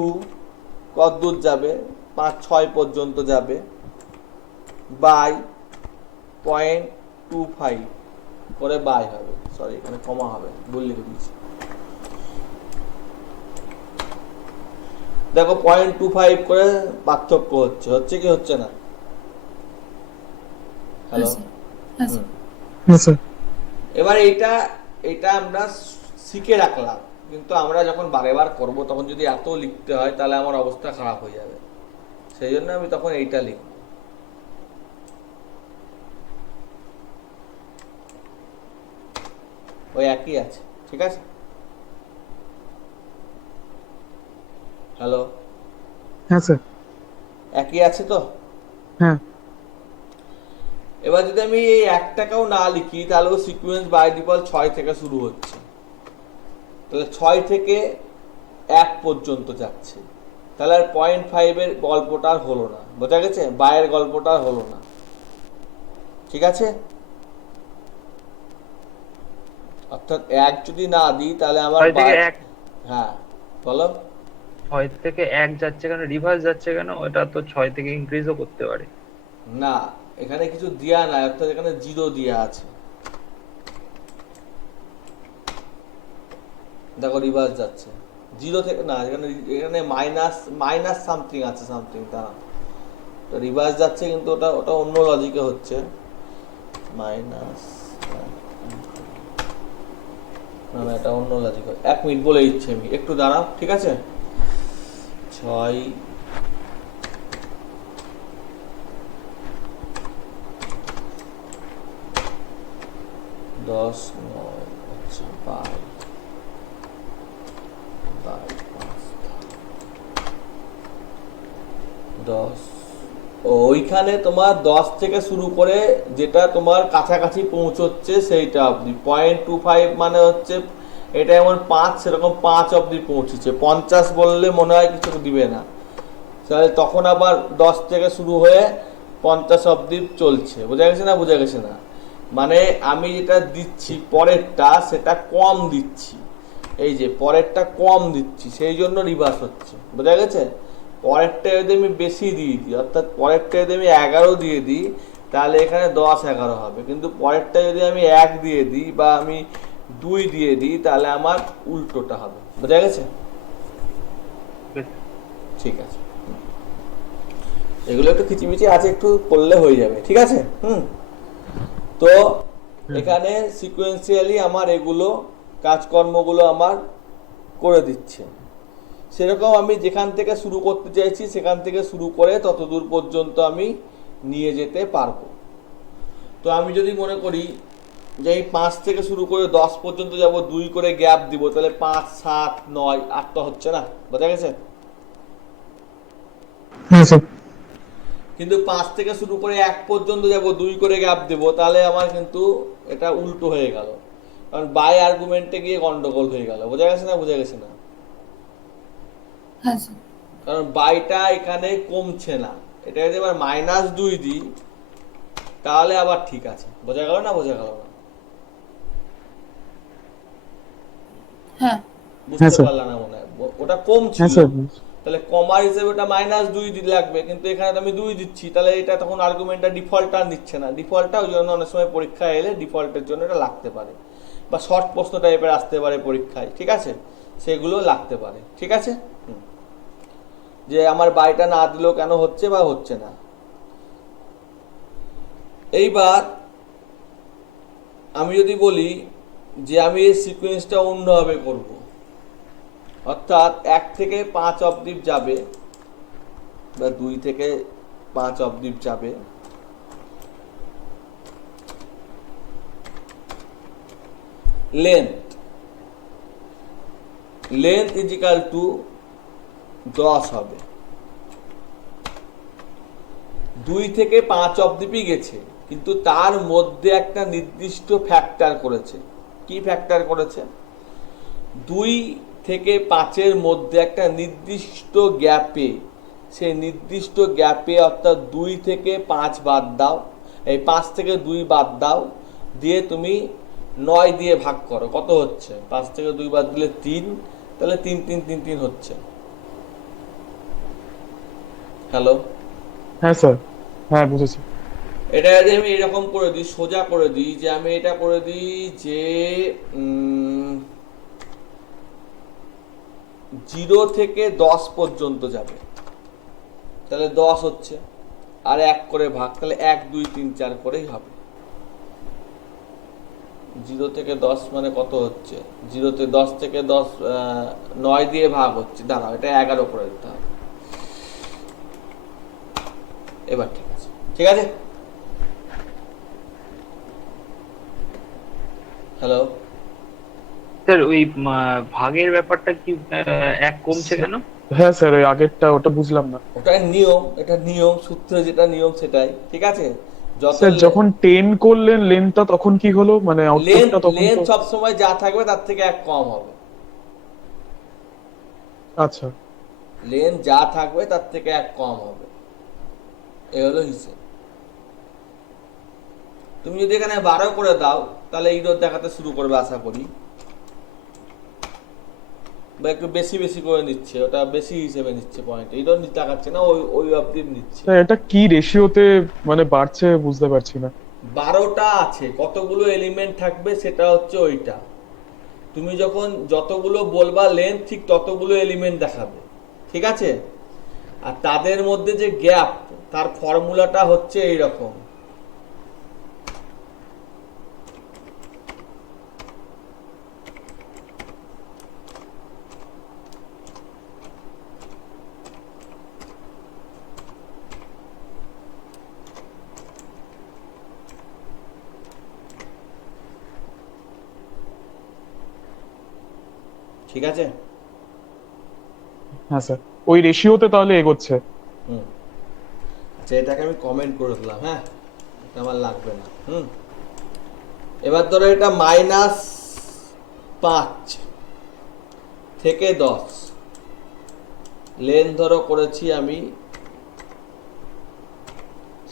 কতদূর যাবে, 5-6 পর্যন্ত যাবে, বাই 0.25 করে বাই হবে, সরি এখানে কমা হবে, ভুল লিখে দিয়েছি। দেখো 0.25 করে পার্থক্য হচ্ছে কি হচ্ছে না? হ্যালো, হ্যাঁ স্যার। এবার এটা আমরা শিখে রাখলাম, কিন্তু আমরা যখন বারেবার করব তখন যদি এত লিখতে হয় তাহলে আমার অবস্থা খারাপ হয়ে যাবে। সেই জন্য আমি তখন এইটা লিখব। ওই একই আছে, ঠিক আছে? হ্যালো, হ্যাঁ স্যার। একই আছে তো? হ্যাঁ এবার যদি আমি এই 1 টাকাও না লিখি তাহলেও সিকোয়েন্স বাই ডিফল্ট 6 থেকে শুরু হচ্ছে, তাহলে 6 থেকে 1 পর্যন্ত যাচ্ছে, তাহলে আর 0.5 এর গল্পটা আর হলো না, বোঝা গেছে? বাইয়ের গল্পটা আর হলো না, ঠিক আছে? অর্থাৎ 1 যদি না দিই তাহলে আমার 6 থেকে 1, হ্যাঁ বলো। 6 থেকে 1 যাচ্ছে কেন, রিভার্স যাচ্ছে কেন? ওটা তো 6 থেকে ইনক্রিজও করতে পারে। না, এখানে কিছু দেয়া নাই, অর্থাৎ এখানে 0 দেয়া আছে। দেখো রিভার্স যাচ্ছে 0 থেকে, না এখানে মাইনাস সামথিং আছে, সামথিং দাঁড়া, তো রিভার্স যাচ্ছে কিন্তু ওটা অন্য লজিকে হচ্ছে। মাইনাস, না এটা অন্য লজিক। 1 মিনিট বলে দিচ্ছি আমি, একটু দাঁড়াও, ঠিক আছে? 6 10 9 আচ্ছা বাই 10, ওইখানে তোমার 10 থেকে শুরু করে যেটা তোমার কাছাকাছি পৌঁছচ্ছে সেইটা অবধি 0.25 মানে হচ্ছে এটা এমন 5, সেরকম 5 অবধি পৌঁছেছে। 50 বললে মনে হয় কিছু দিবে না, তাহলে তখন আবার 10 থেকে শুরু হয়ে 50 অবধি চলছে, বোঝা গেছে না? বোঝা গেছে না? মানে আমি যেটা দিচ্ছি পরেরটা সেটা কম দিচ্ছি, এই যে পরেরটা কম দিচ্ছি, সেই জন্য রিভার্স হচ্ছে, বোঝা গেছে? পরেরটা যদি আমি বেশি দিয়ে দিই, অর্থাৎ পরেরটা যদি আমি 11 দিয়ে দিই তাহলে এখানে 10-11 হবে, কিন্তু পরেরটা যদি আমি 1 দিয়ে দিই বা আমি 2 দিয়ে দিই তাহলে আমার উল্টোটা হবে, বোঝা গেছে? ঠিক আছে, এগুলো একটু খিচিমিচি আছে, একটু করলে হয়ে যাবে, ঠিক আছে? তো এখানে সিকোয়েন্সিয়ালি আমার এগুলো কাজকর্মগুলো আমার করে দিচ্ছে। সেরকম আমি যেখান থেকে শুরু করতে চাইছি সেখান থেকে শুরু করে ততদূর পর্যন্ত আমি নিয়ে যেতে পারবো। তো আমি যদি মনে করি যে এই 5 থেকে শুরু করে 10 পর্যন্ত যাব, 2 করে গ্যাপ দিব, তাহলে 5 7 9 8 তো হচ্ছে না, বোঝা গেছে? হ্যাঁ স্যার। কিন্তু 5 থেকে শুরু করে 1 পর্যন্ত যাব, 2 করে গ্যাপ দেব, তাহলে আমার কিন্তু এটা উল্টো হয়ে গেল, কারণ বাই আর্গুমেন্টে গিয়ে গন্ডগোল হয়ে গেল, বোঝা গেছে না? বোঝা গেছে না? কারণ বাইটা এখানে কমছে না, এটা যদি আবার -2 দিই তাহলে আবার ঠিক আছে, বোঝা গেল না? বোঝা গেল না? বুঝতে পারলাম না মনে হয়, ওটা কম হ্যাঁ ছিল, স্যার। তাহলে কমা হিসেবে ওটা -2 দিতে লাগবে, কিন্তু এখানে তো আমি 2 দিচ্ছি, তাহলে এটা তখন আর্গুমেন্টটা ডিফল্টটা নিচ্ছে না, ডিফল্টটা ওই জন্য অনেক সময় পরীক্ষায় এলে ডিফল্টের জন্য এটা লাগতে পারে, বা শর্ট প্রশ্ন টাইপের আসতে পারে পরীক্ষায়, ঠিক আছে? সেগুলো লাগতে পারে, ঠিক আছে? যে আমার বাইটা না দিলেও কেন হচ্ছে বা হচ্ছে না। এইবার আমি যদি বলি যে আমি এই সিকোয়েন্সটা অন্যভাবে করব, অর্থাৎ 1 থেকে 5 অবধি যাবে বা 2 থেকে 5 অবধি যাবে, লেন্থ, লেন্থ ইজিক্যাল টু 10 হবে। 2 থেকে 5 অবধি গেছে, কিন্তু তার মধ্যে একটা নির্দিষ্ট ফ্যাক্টর করেছে। কি ফ্যাক্টর করেছে? 2 থেকে 5-এর মধ্যে একটা নির্দিষ্ট গ্যাপে, সেই নির্দিষ্ট গ্যাপে অর্থাৎ 2 থেকে 5 বাদ দাও, এই 5 থেকে 2 বাদ দাও, দিয়ে তুমি 9 দিয়ে ভাগ করো, কত হচ্ছে? 5 থেকে 2 বাদ দিলে 3, তাহলে 3 3 3 3 হচ্ছে। হ্যালো, হ্যাঁ স্যার, হ্যাঁ বুঝেছি। এটা যদি আমি এরকম করে দিই, সোজা করে দিই, যে আমি এটা করে দিই যে 0 থেকে 10 পর্যন্ত যাবে, তাহলে 10 হচ্ছে, আর 1 করে ভাগ, তাহলে 1 2 3 4 করেই হবে। 0 থেকে 10 মানে কত হচ্ছে? 0 থেকে 10 থেকে 10 9 দিয়ে ভাগ হচ্ছে, দাঁড়াও এটা 11 করে দিতে হবে। এবার ঠিক আছে, ঠিক আছে। হ্যালো, স্যার ওই ভাগের ব্যাপারটা কি এক কমছে কেন? হ্যাঁ স্যার, ওই আগেরটা ওটা বুঝলাম না। ওটা নিয়ম, এটা নিয়ম, সূত্রে যেটা নিয়ম সেটাই, ঠিক আছে। যত স্যার যখন 10 করলেন লেন্থটা, তখন কি হলো, মানে লেন্থ, আউটপুটটা তখন লেন্থ তো? সব সময় যা থাকবে তার থেকে 1 কম হবে। আচ্ছা লেন্থ যা থাকবে তার থেকে 1 কম হবে, এই হলো হিসেব। তুমি যদি এখানে 12 করে দাও, তাহলে ইরোর দেখাতে শুরু করবে আশা করি, বা একটু বেশি বেশি করে নিচ্ছে, ওটা বেশি হিসেবে নিচ্ছে পয়েন্ট, ইরোর নিতে দেখাচ্ছে না, ওই ওই অবধি নিচ্ছে। স্যার, এটা কি রেশিওতে মানে বাড়ছে বুঝতে পারছি না। 12টা আছে, কতগুলো এলিমেন্ট থাকবে সেটা হচ্ছে ওইটা। তুমি যখন যতগুলো বলবা লেন্থ, ঠিক ততগুলো এলিমেন্ট দেখাবে, ঠিক আছে। আর তাদের মধ্যে যে গ্যাপ, তার ফর্মুলাটা হচ্ছে এইরকম। ঠিক আছে। হ্যাঁ স্যার, ওই রেশিওতে তাহলে এগোচ্ছে। হুম, আচ্ছা এটাকে আমি কমেন্ট করে দিলাম, হ্যাঁ, এটা আমার লাগবে না। এবার ধরো এটা -5 থেকে 10, লেন ধরো করেছি আমি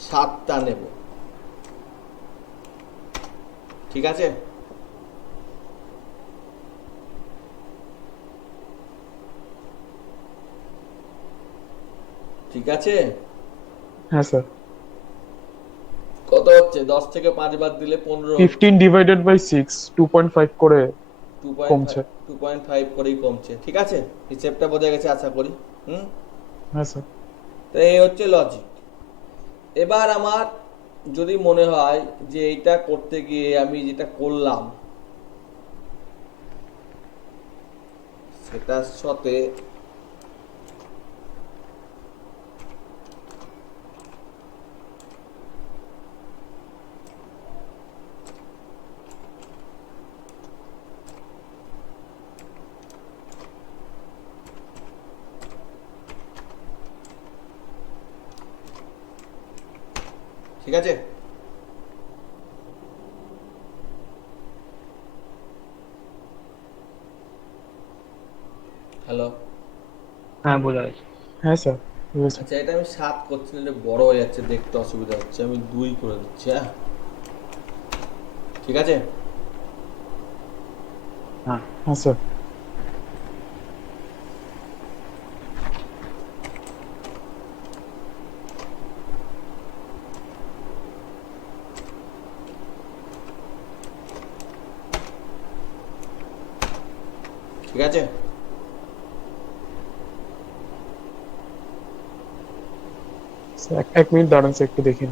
7টা নেব, ঠিক আছে। ঠিক আছে, হ্যাঁ স্যার। কত হচ্ছে? 10 থেকে 5 বাদ দিলে 15, 15 ডিভাইডেড বাই 6, 2.5 করে কমছে। 2.5 করেই কমছে, ঠিক আছে। হিসেবটা বোঝা গেছে আশা করি। হ্যাঁ স্যার। তো এই হচ্ছে লজিক। এবার আমার যদি মনে হয় যে এইটা করতে গিয়ে আমি যেটা করলাম সেটার সাথে ঠিক আছে। হ্যালো, হ্যাঁ বোঝা গেছে। হ্যাঁ স্যার বুঝেছি। আচ্ছা এটা আমি 7 করছি, না বড় হয়ে যাচ্ছে, দেখতে অসুবিধা হচ্ছে, আমি 2 করে দিচ্ছি, হ্যাঁ, ঠিক আছে। হ্যাঁ হ্যাঁ স্যার। ঠিক আছে। এক মিনিট দাঁড়ান স্যার, একটু দেখি।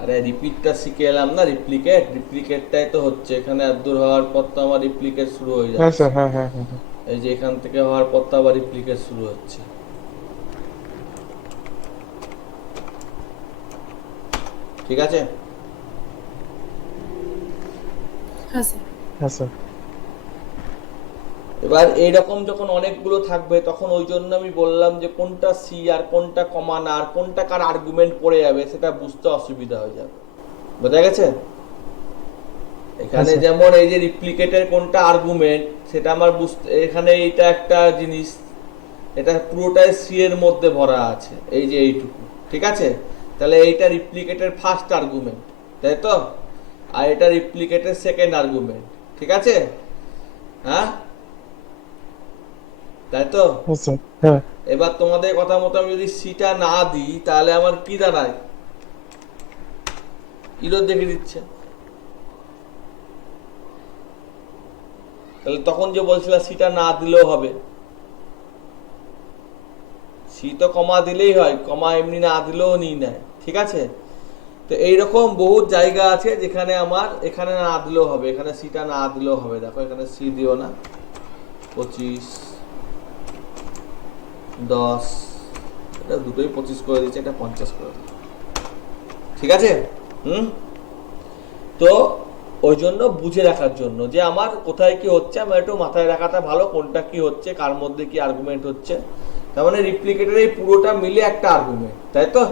আরে রিপিটটা শিখে এলাম না, রিপ্লিকেট, রিপ্লিকেটটাই তো হচ্ছে এখানে, এত দূর হওয়ার পর তো আমার রিপ্লিকেট শুরু হয়ে হ্যাঁ যাচ্ছে। স্যার, হ্যাঁ হ্যাঁ হ্যাঁ হ্যাঁ। এই যে এখান থেকে হওয়ার পর তো আবার রিপ্লিকেট শুরু হচ্ছে, ঠিক ঠিক আছে? হ্যাঁ স্যার। হ্যাঁ স্যার। এবার এইরকম যখন অনেকগুলো থাকবে তখন ওই জন্য আমি বললাম যে কোনটা সি আর কোনটা কমা না আর কোনটা কার আর্গুমেন্ট পড়ে যাবে সেটা বুঝতে অসুবিধা হয়ে যাবে। বোঝা গেছে? এখানে আচ্ছা। যেমন এই যে রিপ্লিকেটের কোনটা আর্গুমেন্ট সেটা আমার বুঝতে, এখানে এইটা একটা জিনিস, এটা পুরোটাই সি এর মধ্যে ভরা আছে, এই যে এইটুকু, ঠিক আছে? তাহলে এইটা রিপ্লিকেটের ফার্স্ট আর্গুমেন্ট, তাই তো? আর এটা রিপ্লিকেটের সেকেন্ড আর্গুমেন্ট, ঠিক আছে? হ্যাঁ, তাই তো? হ্যাঁ স্যার। হ্যাঁ। এবার তোমাদের কথা মতো আমি যদি সিটা না দিই তাহলে আমার কি দাঁড়ায়? ইরোর দেখে দিচ্ছে। তাহলে তখন যে বলছিল সিটা না দিলেও হবে, সি তো কমা দিলেই হয়, কমা এমনি না দিলেও নিই নেয়, ঠিক আছে? তো এইরকম বহু জায়গা আছে যেখানে আমার এখানে না দিলেও হবে, এখানে সিটা না দিলেও হবে। দেখো এখানে সি দিও না, 25 10, এটা দুটোই 25 করে দিচ্ছে, এটা 50 করে দিচ্ছে, ঠিক আছে? তো ওই জন্য বুঝে রাখার জন্য যে আমার কোথায় কি হচ্ছে, আমার একটু মাথায় রাখাটা ভালো, কোনটা কি হচ্ছে, কার মধ্যে কি আর্গুমেন্ট হচ্ছে। তার মানে রিপ্লিকেটের এই পুরোটা মিলে একটা আর্গুমেন্ট, তাই তো?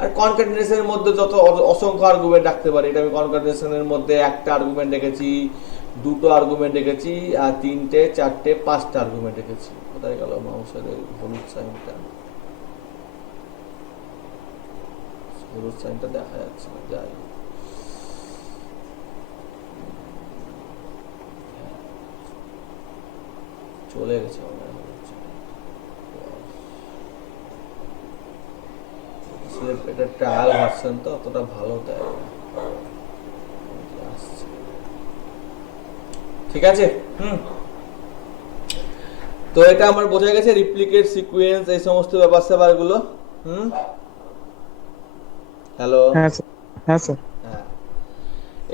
আর কনকাটেনেশনের মধ্যে যত অসংখ্য আর্গুমেন্ট রাখতে পারি, এটা আমি কনকাটেনেশনের মধ্যে একটা আর্গুমেন্ট রেখেছি, দুটো আর্গুমেন্ট রেখেছি, আর 3টে 4টে 5টা আর্গুমেন্ট রেখেছি। কোথায় গেল মাউসের হলুদ সাইনটা? হলুদ সাইনটা দেখা যাচ্ছে না, যাই চলে গেছে মনে হয়। এটা ট্রায়াল ভার্সন তো অতটা ভালো দেয় না। ঠিক আছে? তো এটা আমার বোঝা গেছে রিপ্লিকেট, সিকোয়েন্স, এই সমস্ত ব্যাপার স্যাপারগুলো। হ্যালো। হ্যাঁ স্যার। হ্যাঁ স্যার। হ্যাঁ,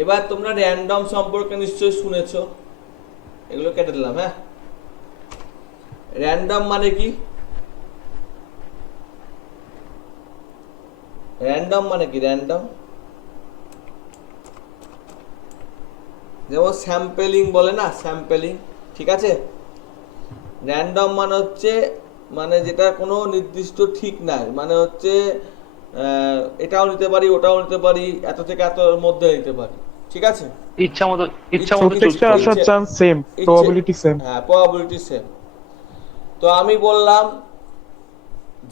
এবার তোমরা র্যান্ডম সম্পর্কে নিশ্চয়ই শুনেছো, এগুলো কেটে দিলাম। হ্যাঁ, র্যান্ডম মানে কি? র্যান্ডম মানে কি? র্যান্ডম যেমন স্যাম্পেলিং বলে না, স্যাম্পেলিং, ঠিক আছে? র্যান্ডম মানে হচ্ছে, মানে যেটা কোনো নির্দিষ্ট ঠিক নাই, মানে হচ্ছে এটাও নিতে পারি, ওটাও নিতে পারি, এত থেকে এতর মধ্যে নিতে পারি, ঠিক আছে? ইচ্ছা মতো চুজ প্রত্যেকটা করি। আসার চান্স সেম, প্রবাবিলিটি সেম। হ্যাঁ, প্রবাবিলিটি সেম। তো আমি বললাম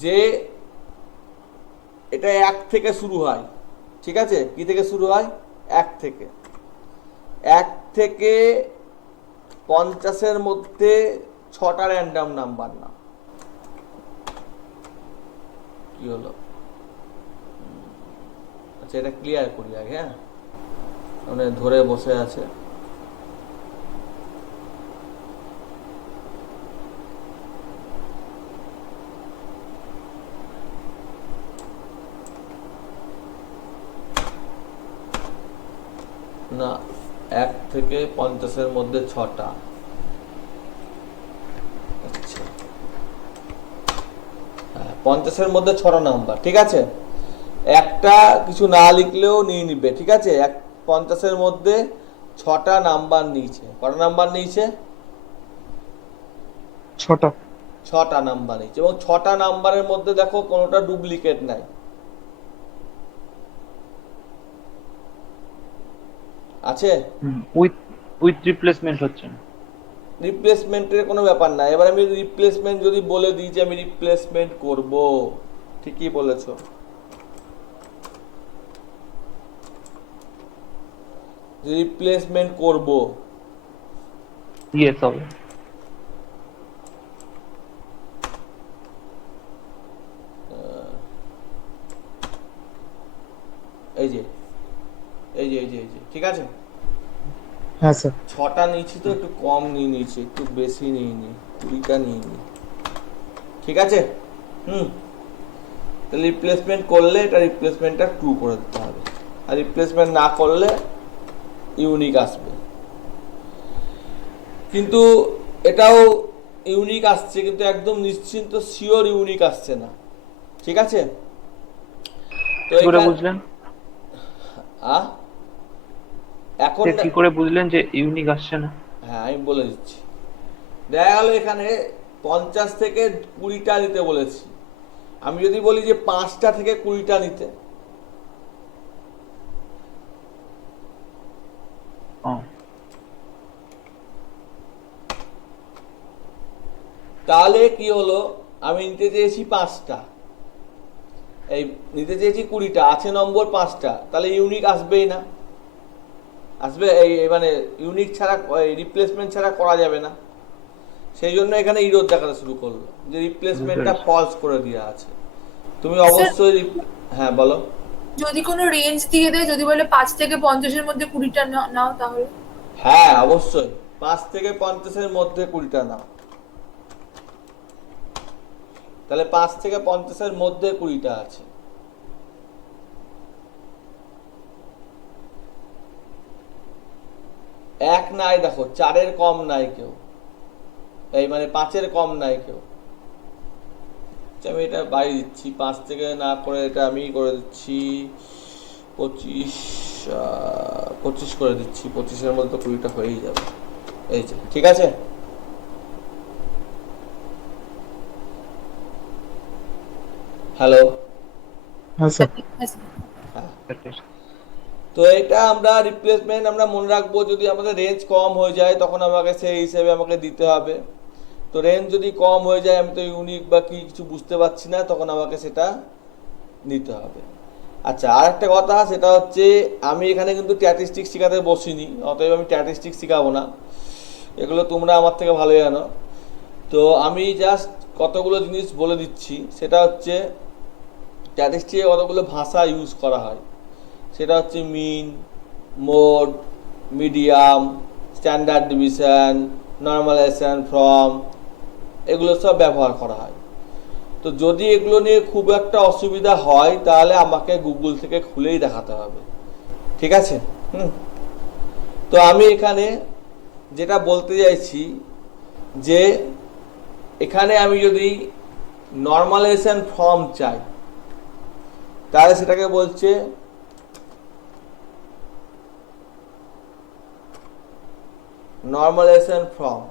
যে এটা 1 থেকে শুরু হয়, ঠিক আছে? কি থেকে শুরু হয়? 1 থেকে। 1 থেকে 50-এর মধ্যে 6টা র্যান্ডম নাম্বার না, কি হলো? আচ্ছা, এটা ক্লিয়ার করি আগে। হ্যাঁ, মানে ধরে বসে আছে। না, 1 থেকে 50-এর মধ্যে 6টা। আচ্ছা, 50-এর মধ্যে 6টা নাম্বার, ঠিক আছে? একটা কিছু না লিখলেও নিয়ে নিবে, ঠিক আছে? 50-এর মধ্যে 6টা নাম্বার নিয়েছে। কটা নাম্বার নিয়েছে? 6টা। 6টা নাম্বার নিয়েছে, এবং 6টা নাম্বারের মধ্যে দেখো কোনোটা ডুপ্লিকেট নাই, আছে? উইথ রিপ্লেসমেন্ট হচ্ছে না। রিপ্লেসমেন্টের কোনো ব্যাপার না। এবার আমি রিপ্লেসমেন্ট যদি বলে দিই যে আমি রিপ্লেসমেন্ট করব, ঠিকই বলেছো, রিপ্লেসমেন্ট করব, ইয়েস হবে। এই যে এই যে এই যে এই যে, ঠিক আছে? হ্যাঁ স্যার। 6টা নিয়েছি তো একটু কম নিয়ে নিয়েছি, একটু বেশি নিয়ে নি, 20টা নিয়ে নি, ঠিক আছে? তাহলে রিপ্লেসমেন্ট করলে এটা রিপ্লেসমেন্টটা ট্রু করে দিতে হবে, আর রিপ্লেসমেন্ট না করলে ইউনিক আসবে। কিন্তু এটাও ইউনিক আসছে, কিন্তু একদম নিশ্চিন্ত শিওর ইউনিক আসছে না, ঠিক আছে? তো কি করে বুঝলেন? আ এখন সে কি করে বুঝলেন যে ইউনিক আসছে না? হ্যাঁ আমি বলে দিচ্ছি। দেখা গেল এখানে 50 থেকে 20টা নিতে বলেছি, আমি যদি বলি যে 5টা থেকে 20টা নিতে, ও, তাহলে কি হলো, আমি নিতে চেয়েছি 5টা, এই নিতে চেয়েছি 20টা, আছে নম্বর 5টা, তাহলে ইউনিক আসবেই না, আসবে এই মানে ইউনিক ছাড়া রিপ্লেসমেন্ট ছাড়া করা যাবে না। সেই জন্য এখানে ইরোর দেখাতে শুরু করলো যে রিপ্লেসমেন্টটা ফলস করে দেওয়া আছে। তুমি অবশ্যই হ্যাঁ বলো। যদি কোনো রেঞ্জ দিয়ে দেয়, যদি বলে 5 থেকে 50-এর মধ্যে 20টা নাও, তাহলে হ্যাঁ অবশ্যই 5 থেকে 50-এর মধ্যে 20টা নাও, তাহলে 5 থেকে 50-এর মধ্যে 20টা আছে। এক নাই, দেখো 4-এর কম নাই কেউ, এই মানে 5-এর কম নাই কেউ। আচ্ছা, আমি এটা বাড়িয়ে দিচ্ছি, 5 থেকে না করে এটা আমি করে দিচ্ছি 25 করে দিচ্ছি, 25-এর মধ্যে তো 20টা হয়েই যাবে। এই যে ঠিক আছে। হ্যালো। হ্যাঁ স্যার। হ্যাঁ স্যার। হ্যাঁ, তো এটা আমরা রিপ্লেসমেন্ট আমরা মনে রাখবো, যদি আমাদের রেঞ্জ কম হয়ে যায় তখন আমাকে সেই হিসেবে আমাকে দিতে হবে। তো রেঞ্জ যদি কম হয়ে যায়, আমি তো ইউনিক বা কি কিছু বুঝতে পারছি না, তখন আমাকে সেটা নিতে হবে। আচ্ছা, আর একটা কথা, সেটা হচ্ছে আমি এখানে কিন্তু স্ট্যাটিস্টিক্স শেখাতে বসিনি, অতএব আমি স্ট্যাটিস্টিক্স শেখাবো না, এগুলো তোমরা আমার থেকে ভালো জানো। তো আমি জাস্ট কতগুলো জিনিস বলে দিচ্ছি, সেটা হচ্ছে স্ট্যাটিস্টিক্সে কতগুলো ভাষা ইউজ করা হয়, সেটা হচ্ছে mean, mode, medium, standard division, normalization from, এগুলো সব ব্যবহার করা হয়। তো যদি এগুলো নিয়ে খুব একটা অসুবিধা হয়, তাহলে আমাকে গুগল থেকে খুলেই দেখাতে হবে, ঠিক আছে? তো আমি এখানে যেটা বলতে চাইছি, যে এখানে আমি যদি নর্মালাইজেশন ফর্ম চাই, তাহলে সেটাকে বলছে নর্মালাইজেশন ফর্ম।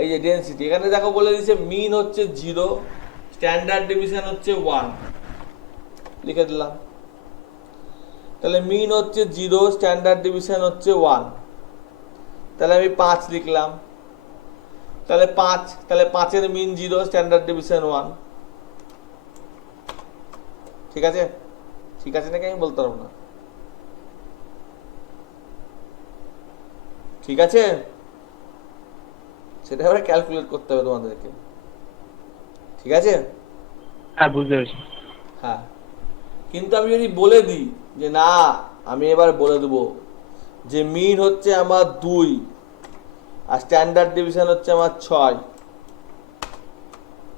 এই যে ডেনসিটি, এখানে দেখো বলে দিচ্ছে মিন হচ্ছে 0, স্ট্যান্ডার্ড ডিভিশন হচ্ছে 1, লিখে দিলাম। তাহলে মিন হচ্ছে 0, স্ট্যান্ডার্ড ডিভিশন হচ্ছে 1, তাহলে আমি 5 লিখলাম। তাহলে 5-এর মিন 0, স্ট্যান্ডার্ড ডিভিশন 1, ঠিক আছে? ঠিক আছে নাকি আমি বলতে পারবো না, ঠিক আছে? সেটা এবারে ক্যালকুলেট করতে হবে তোমাদেরকে, ঠিক আছে? হ্যাঁ বুঝতে পেরেছি। হ্যাঁ, কিন্তু আমি যদি বলে দিই যে না, আমি এবার বলে দেবো যে মিন হচ্ছে আমার 2 আর স্ট্যান্ডার্ড ডিভিশন হচ্ছে আমার 6,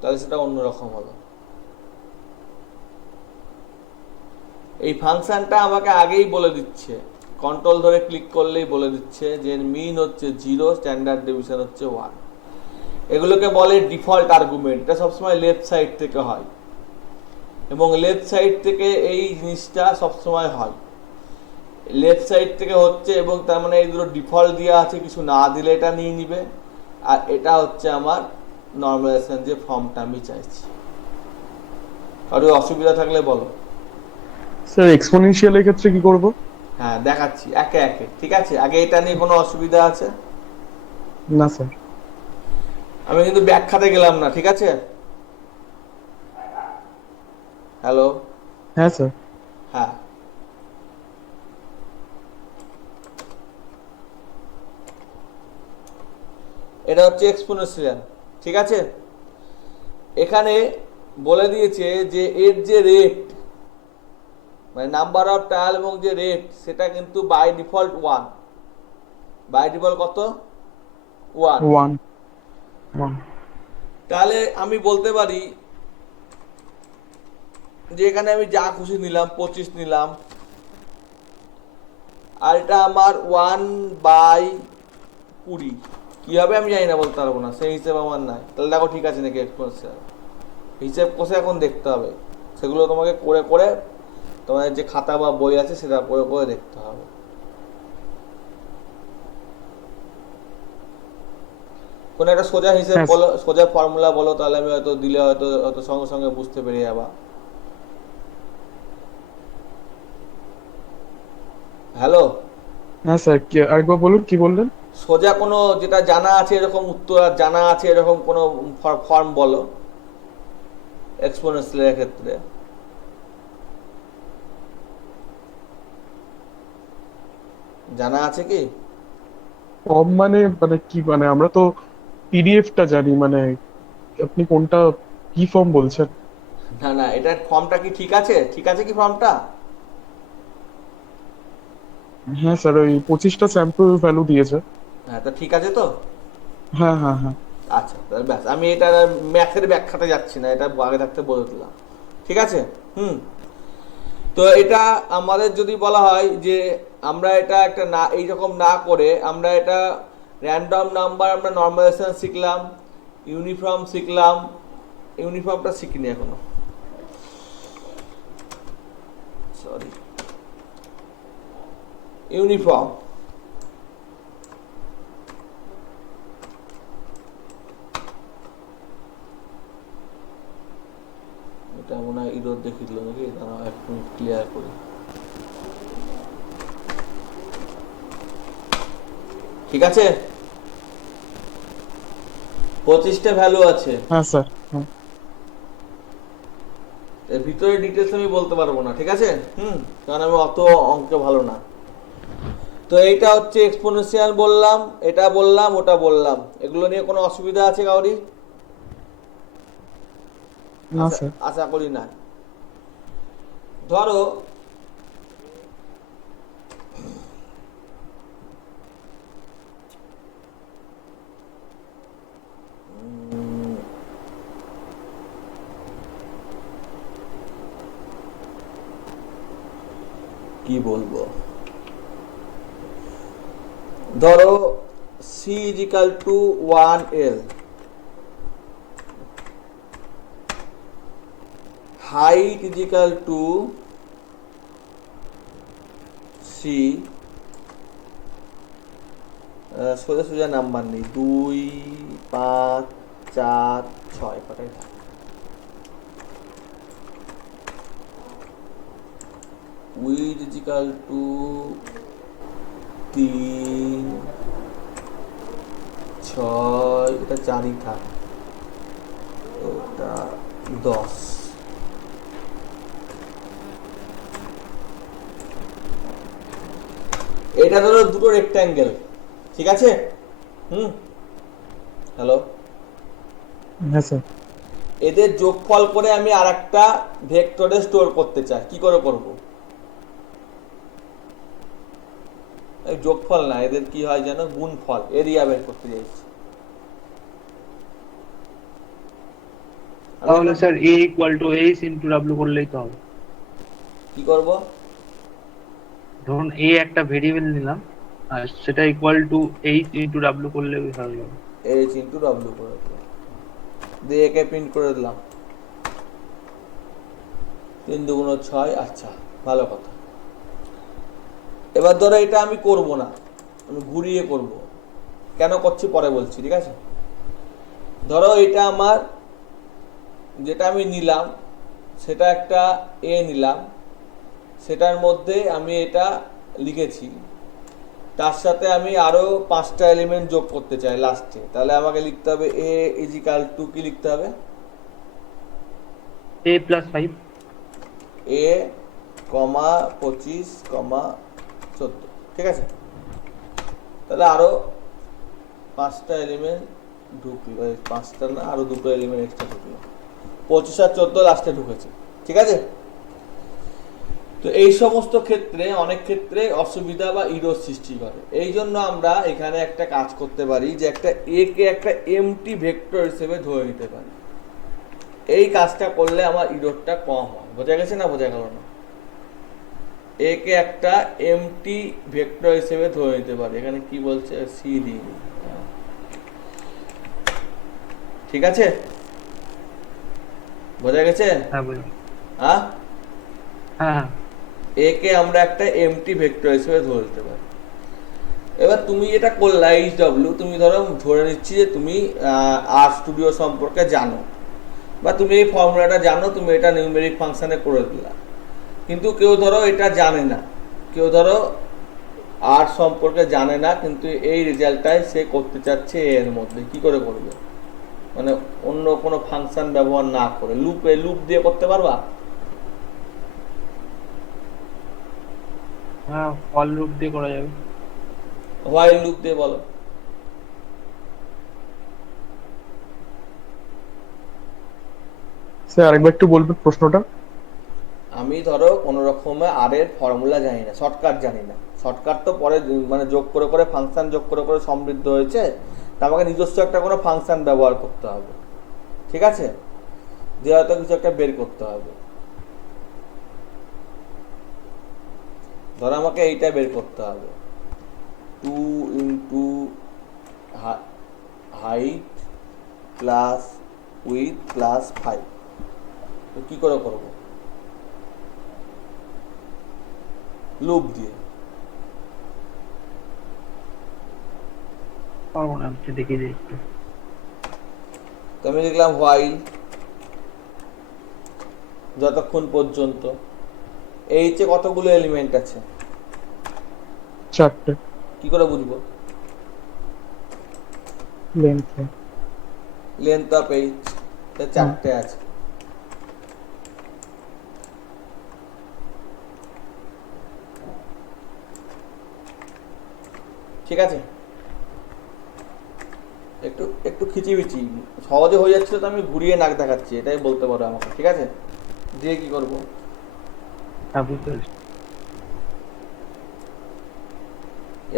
তাহলে সেটা অন্যরকম হলো। এই ফাংশনটা আমাকে আগেই বলে দিচ্ছে, কন্ট্রোল ধরে ক্লিক করলেই বলে দিচ্ছে যে মিন হচ্ছে 0, স্ট্যান্ডার্ড ডিভিশন হচ্ছে 1। এগুলোকে বলে ডিফল্ট আর্গুমেন্ট, এটা সবসময় লেফট সাইড থেকে হয়, এবং লেফট সাইড থেকে এই জিনিসটা সবসময় হয়, লেফট সাইড থেকে হচ্ছে, এবং তার মানে এই দুটো ডিফল্ট দেওয়া আছে, কিছু না দিলে এটা নিয়ে নিবে। আর এটা হচ্ছে আমার নর্মালাইজেশন যে ফর্মটা আমি চাইছি। আর অসুবিধা থাকলে বলো। স্যার এক্সপোনেনশিয়ালের ক্ষেত্রে কি করব? হ্যাঁ দেখাচ্ছি একে একে, ঠিক আছে? আগে এটা নিয়ে কোনো অসুবিধা আছে? না স্যার। আমি কিন্তু ব্যাখ্যাতে গেলাম না, ঠিক আছে? হ্যালো। হ্যাঁ স্যার। হ্যাঁ, এটা হচ্ছে এক্সপোনেনশিয়াল, ঠিক আছে? এখানে বলে দিয়েছে যে এর যে রেট, মানে নাম্বার অফ ট্রায়াল এবং যে রেট, সেটা কিন্তু বাই ডিফল্ট 1, বাই ডিফল্ট কত? 1। 1 তাহলে আমি বলতে পারি যে এখানে আমি যা খুশি নিলাম, 25 নিলাম, আর এটা আমার 1/20 কি হবে আমি জানি না, বলতে পারবো না, সেই হিসেবে আমার নাই। তাহলে দেখো ঠিক আছে নাকি এক্সপোনেনশিয়াল, হিসেব কষে এখন দেখতে হবে, সেগুলো তোমাকে করে করে তোমাদের যে খাতা বা বই আছে সেটা করে করে দেখতে হবে। কোনো একটা সোজা হিসেব হ্যাঁ। বলো, সোজা ফর্মুলা বলো, তাহলে আমি হয়তো দিলে হয়তো হয়তো সঙ্গে সঙ্গে বুঝতে পেরে যাবা। হ্যালো, হ্যাঁ স্যার, আরেকবার বলুন কি বললেন? সোজা কোনো যেটা জানা আছে এরকম উত্তর আর জানা আছে এরকম কোনো ফর্ম বলো এক্সপোনেনশিয়ালের ক্ষেত্রে। জানা আছে কি? ফর্ম মানে মানে কি, মানে আমরা তো পিডিএফটা জানি, মানে আপনি কোনটা, কি ফর্ম বলছেন? না না, এটার ফর্মটা কি ঠিক আছে? ঠিক আছে কি ফর্মটা? হ্যাঁ স্যার, ওই 25টা স্যাম্পল ভ্যালু দিয়েছে। হ্যাঁ, তো ঠিক আছে তো। হ্যাঁ হ্যাঁ হ্যাঁ। আচ্ছা, তাহলে ব্যাস, আমি এটা ম্যাথের ব্যাখ্যাতে যাচ্ছি না, এটা আগে থাকতে বলে দিলাম। ঠিক আছে। হুম। তো এটা আমাদের যদি বলা হয় যে আমরা এটা একটা না এইরকম না করে আমরা এটা র্যান্ডম নাম্বার, আমরা নর্মালাইজেশন শিখলাম, ইউনিফর্ম শিখলাম, ইউনিফর্মটা শিখিনি এখনো, সরি, ইউনিফর্ম। এটা মনে হয় ইরোর দেখিয়ে দিল নাকি, দাঁড়াও একটু ক্লিয়ার করি। ঠিক আছে, 25টা ভ্যালু আছে। হ্যাঁ স্যার। হ্যাঁ এর ভিতরে ডিটেলস আমি বলতে পারবো না, ঠিক আছে। হুম। কারণ আমি অত অঙ্কে ভালো না। তো এইটা হচ্ছে এক্সপোনেনশিয়াল বললাম, এটা বললাম, ওটা বললাম। এগুলো নিয়ে কোনো অসুবিধা আছে কাউরি? না আশা স্যার। আশা করি না। ধরো কি বলবো, ধরো c is equal to 1l, height is equal to c, সোজা সোজা নাম্বার নেই, 2 5 4 6 কটাই থাকে। width is equal to 3 6, এটা 4ই থাক, ওটা 10। এটা ধরো দুটো রেক্ট্যাঙ্গেল, ঠিক আছে। হুম। হ্যালো, হ্যাঁ স্যার। এদের যোগফল করে আমি আরেকটা ভেক্টরে স্টোর করতে চাই, কি করে করব? এই যোগফল না, এদের কি হয় যেন, গুণফল, এরিয়া বের করতে চাইছি। তাহলে sir a equal to H into W করলেই তো হবে। কি করব? ধরুন a একটা ভেরিয়েবল নিলাম আর সেটা equal to H into W করলে হয়ে যাবে। এইচ ইন্টু ডাব্লিউ করে দিলাম, দিয়ে একে প্রিন্ট করে দিলাম, 3 2 6। আচ্ছা, ভালো কথা। এবার ধরো এটা আমি করব না, আমি ঘুরিয়ে করব। কেন করছি পরে বলছি, ঠিক আছে। ধরো এটা আমার, যেটা আমি নিলাম সেটা একটা এ নিলাম, সেটার মধ্যে আমি এটা লিখেছি, তার সাথে আমি আরো 5টা এলিমেন্ট যোগ করতে চাই লাস্টে, তাহলে আমাকে লিখতে হবে এ ইজ ইকুয়াল টু, কি লিখতে হবে, a প্লাস 5। এ কমা 25 কমা 14, ঠিক আছে। তাহলে আরো 5টা এলিমেন্ট ঢুকলো, 5টা না, আরো 2টো এলিমেন্ট এক্সট্রা ঢুকলো, 25 আর 14 লাস্টে ঢুকেছে, ঠিক আছে। তো এই সমস্ত ক্ষেত্রে অনেক ক্ষেত্রে অসুবিধা বা ইরোর সৃষ্টি করে। এই জন্য আমরা এখানে একটা কাজ করতে পারি যে একটা এ কে একটা এমটি ভেক্টর হিসেবে ধরে নিতে পারি। এই কাজটা করলে আমার ইরোরটা কম হয়। বোঝা গেছে না বোঝা গেল না? এ কে একটা এমটি ভেক্টর হিসেবে ধরে নিতে পারি। এখানে কি বলছে, সি দিয়ে দিই। ঠিক আছে, বোঝা গেছে? হ্যাঁ বুঝলাম। হ্যাঁ, হ্যাঁ হ্যাঁ। এ কে আমরা একটা এমটি ভেক্টর হিসেবে ধরতে পারি। এবার তুমি যেটা করলা এইচ ডব্লিউ, তুমি ধরো ধরে নিচ্ছি যে তুমি আর স্টুডিও সম্পর্কে জানো, বা তুমি এই ফর্মুলাটা জানো, তুমি এটা নিউমেরিক ফাংশনে করে দিলা। কিন্তু কেউ ধরো এটা জানে না, কেউ ধরো আর সম্পর্কে জানে না, কিন্তু এই রেজাল্টটাই সে করতে চাচ্ছে এর মধ্যে, কি করে করবে? মানে অন্য কোনো ফাংশন ব্যবহার না করে লুপ দিয়ে করতে পারবা? হ্যাঁ, ফল লুপ দিয়ে করা যাবে। হোয়াইল লুপ দিয়ে বলো। স্যার আরেকবার একটু বলবেন প্রশ্নটা? আমি ধরো কোনো রকমে আর এর ফর্মুলা জানি না, শর্টকাট জানি না, শর্টকাট তো পরে মানে যোগ করে করে ফাংশন যোগ করে করে সমৃদ্ধ হয়েছে, তা আমাকে নিজস্ব একটা কোনো ফাংশন ব্যবহার করতে হবে, ঠিক আছে? দিয়ে হয়তো কিছু একটা বের করতে হবে। ধরো আমাকে এইটা বের করতে হবে, 2 into height plus with plus 5। তো কি করে করবো? লুপ দিয়ে। পারবো না, আমি দেখে যাই একটু। তো আমি লিখলাম হোয়াইল যতক্ষণ পর্যন্ত এইচ এ কতগুলো এলিমেন্ট আছে? 4টে। কি করে বুঝবো? লেন্থ। লেন্থ অফ এইচ 4টে আছে। ঠিক আছে, একটু একটু খিচিবিচি সহজে হয়ে যাচ্ছে, তো আমি ঘুরিয়ে নাক দেখাচ্ছি, এটাই বলতে পারো আমাকে, ঠিক আছে? দিয়ে কি করব? হ্যাঁ, বুঝতে পারছি।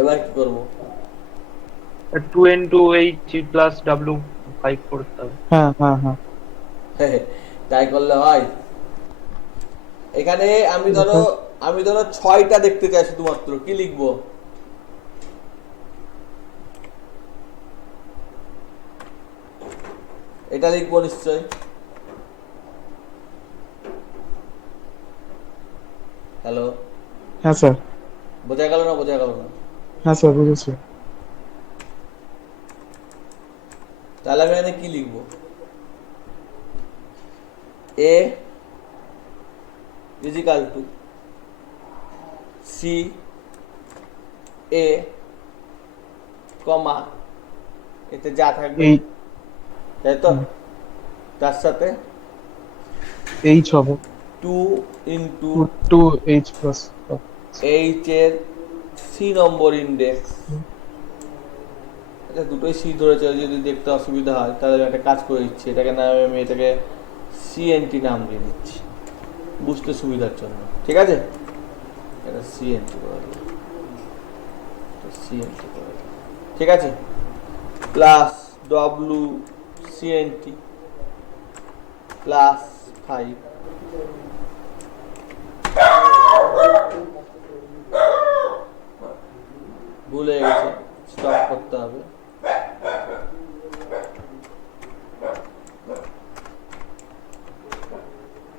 এবার কি করব? 2 into h plus w 5 করতে হবে। হ্যাঁ হ্যাঁ হ্যাঁ। তাই করলে হয়? এখানে আমি ধরো 6টা দেখতে চাই শুধুমাত্র, কি লিখবো? এটা লিখবো নিশ্চয়। হ্যালো, হ্যাঁ স্যার। বোঝা গেল না? বোঝা গেল না? হ্যাঁ স্যার বুঝেছি। তাহলে আমি এখানে কি লিখবো? এ ইজিক্যাল টু সি এ কমা, এতে যা থাকবে এই তাই তো, তার সাথে এইচ হবে 2 ইন্টু 2h প্লাস এইচ এর সি নম্বর ইন্ডেক্স। এটা দুটোই সি ধরেছে, যদি দেখতে অসুবিধা হয় তাহলে আমি একটা কাজ করে দিচ্ছি, এটাকে না আমি এটাকে সিএনটি নাম দিয়ে দিচ্ছি বুঝতে সুবিধার জন্য, ঠিক আছে? এটা সিএনটি করে দিলাম, সিএনটি করে দিলাম, ঠিক আছে? Plus W CNT plus 5। ভুলে গেছে, স্টপ করতে হবে।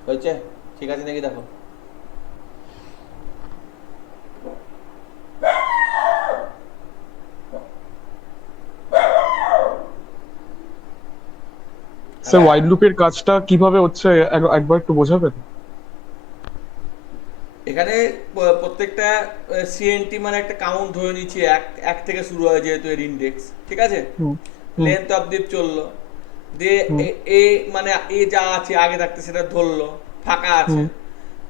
হয়েছে? ঠিক আছে নাকি দেখো? স্যার ওয়াইড লুপের কাজটা কিভাবে হচ্ছে একবার একটু বোঝাবেন? এখানে প্রত্যেকটা সিএনটি মানে একটা কাউন্ট ধরে নিচ্ছি, এক থেকে শুরু হয় যেহেতু এর ইন্ডেক্স, ঠিক আছে? লেন্থ অফ দিপ চললো, দিয়ে এ মানে এ যা আছে আগে থাকতে সেটা ধরলো, ফাঁকা আছে,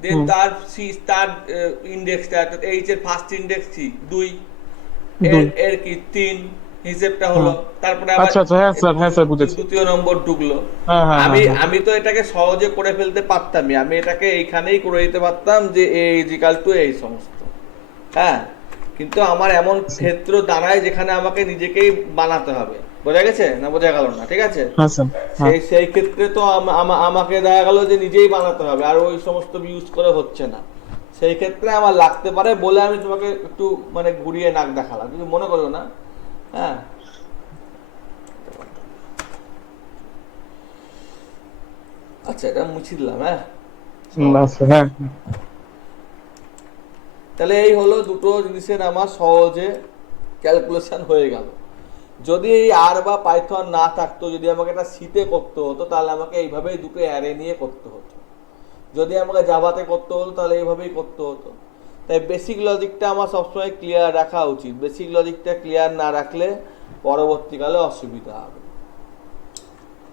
দেন তার ইন্ডেক্সটা এইচ এর ফার্স্ট ইন্ডেক্স কি 2, এর কি 3 হিসেবটা হলো, তারপরে আবার আচ্ছা আচ্ছা, হ্যাঁ স্যার, হ্যাঁ স্যার বুঝেছি। দ্বিতীয় নম্বর ঢুকলো। হ্যাঁ হ্যাঁ আমি তো এটাকে সহজে করে ফেলতে পারতামই, আমি এটাকে এইখানেই করে দিতে পারতাম যে এ ইজিক্যাল টু এই সমস্ত, হ্যাঁ। কিন্তু আমার এমন ক্ষেত্র দাঁড়ায় যেখানে আমাকে নিজেকেই বানাতে হবে, বোঝা গেছে না? বোঝা গেল না? ঠিক আছে, হ্যাঁ স্যার। সেই ক্ষেত্রে তো আমাকে দেখা গেল যে নিজেই বানাতে হবে, আর ওই সমস্ত ইউজ করে হচ্ছে না, সেই ক্ষেত্রে আমার লাগতে পারে বলে আমি তোমাকে একটু মানে ঘুরিয়ে নাক দেখালাম, কিছু মনে করো না, হ্যাঁ? আচ্ছা, এটা মুছে দিলাম, হ্যাঁ। না স্যার, হ্যাঁ। তাহলে এই হলো দুটো জিনিসের আমার সহজে ক্যালকুলেশন হয়ে গেল। যদি এই আর বা পাইথন না থাকতো, যদি আমাকে এটা সিতে করতে হতো, তাহলে আমাকে এইভাবেই দুটো অ্যারে নিয়ে করতে হতো। যদি আমাকে জাভাতে করতে হতো তাহলে এইভাবেই করতে হতো। তাই বেসিক লজিকটা আমার সবসময় ক্লিয়ার রাখা উচিত। বেসিক লজিকটা ক্লিয়ার না রাখলে পরবর্তীকালে অসুবিধা হবে।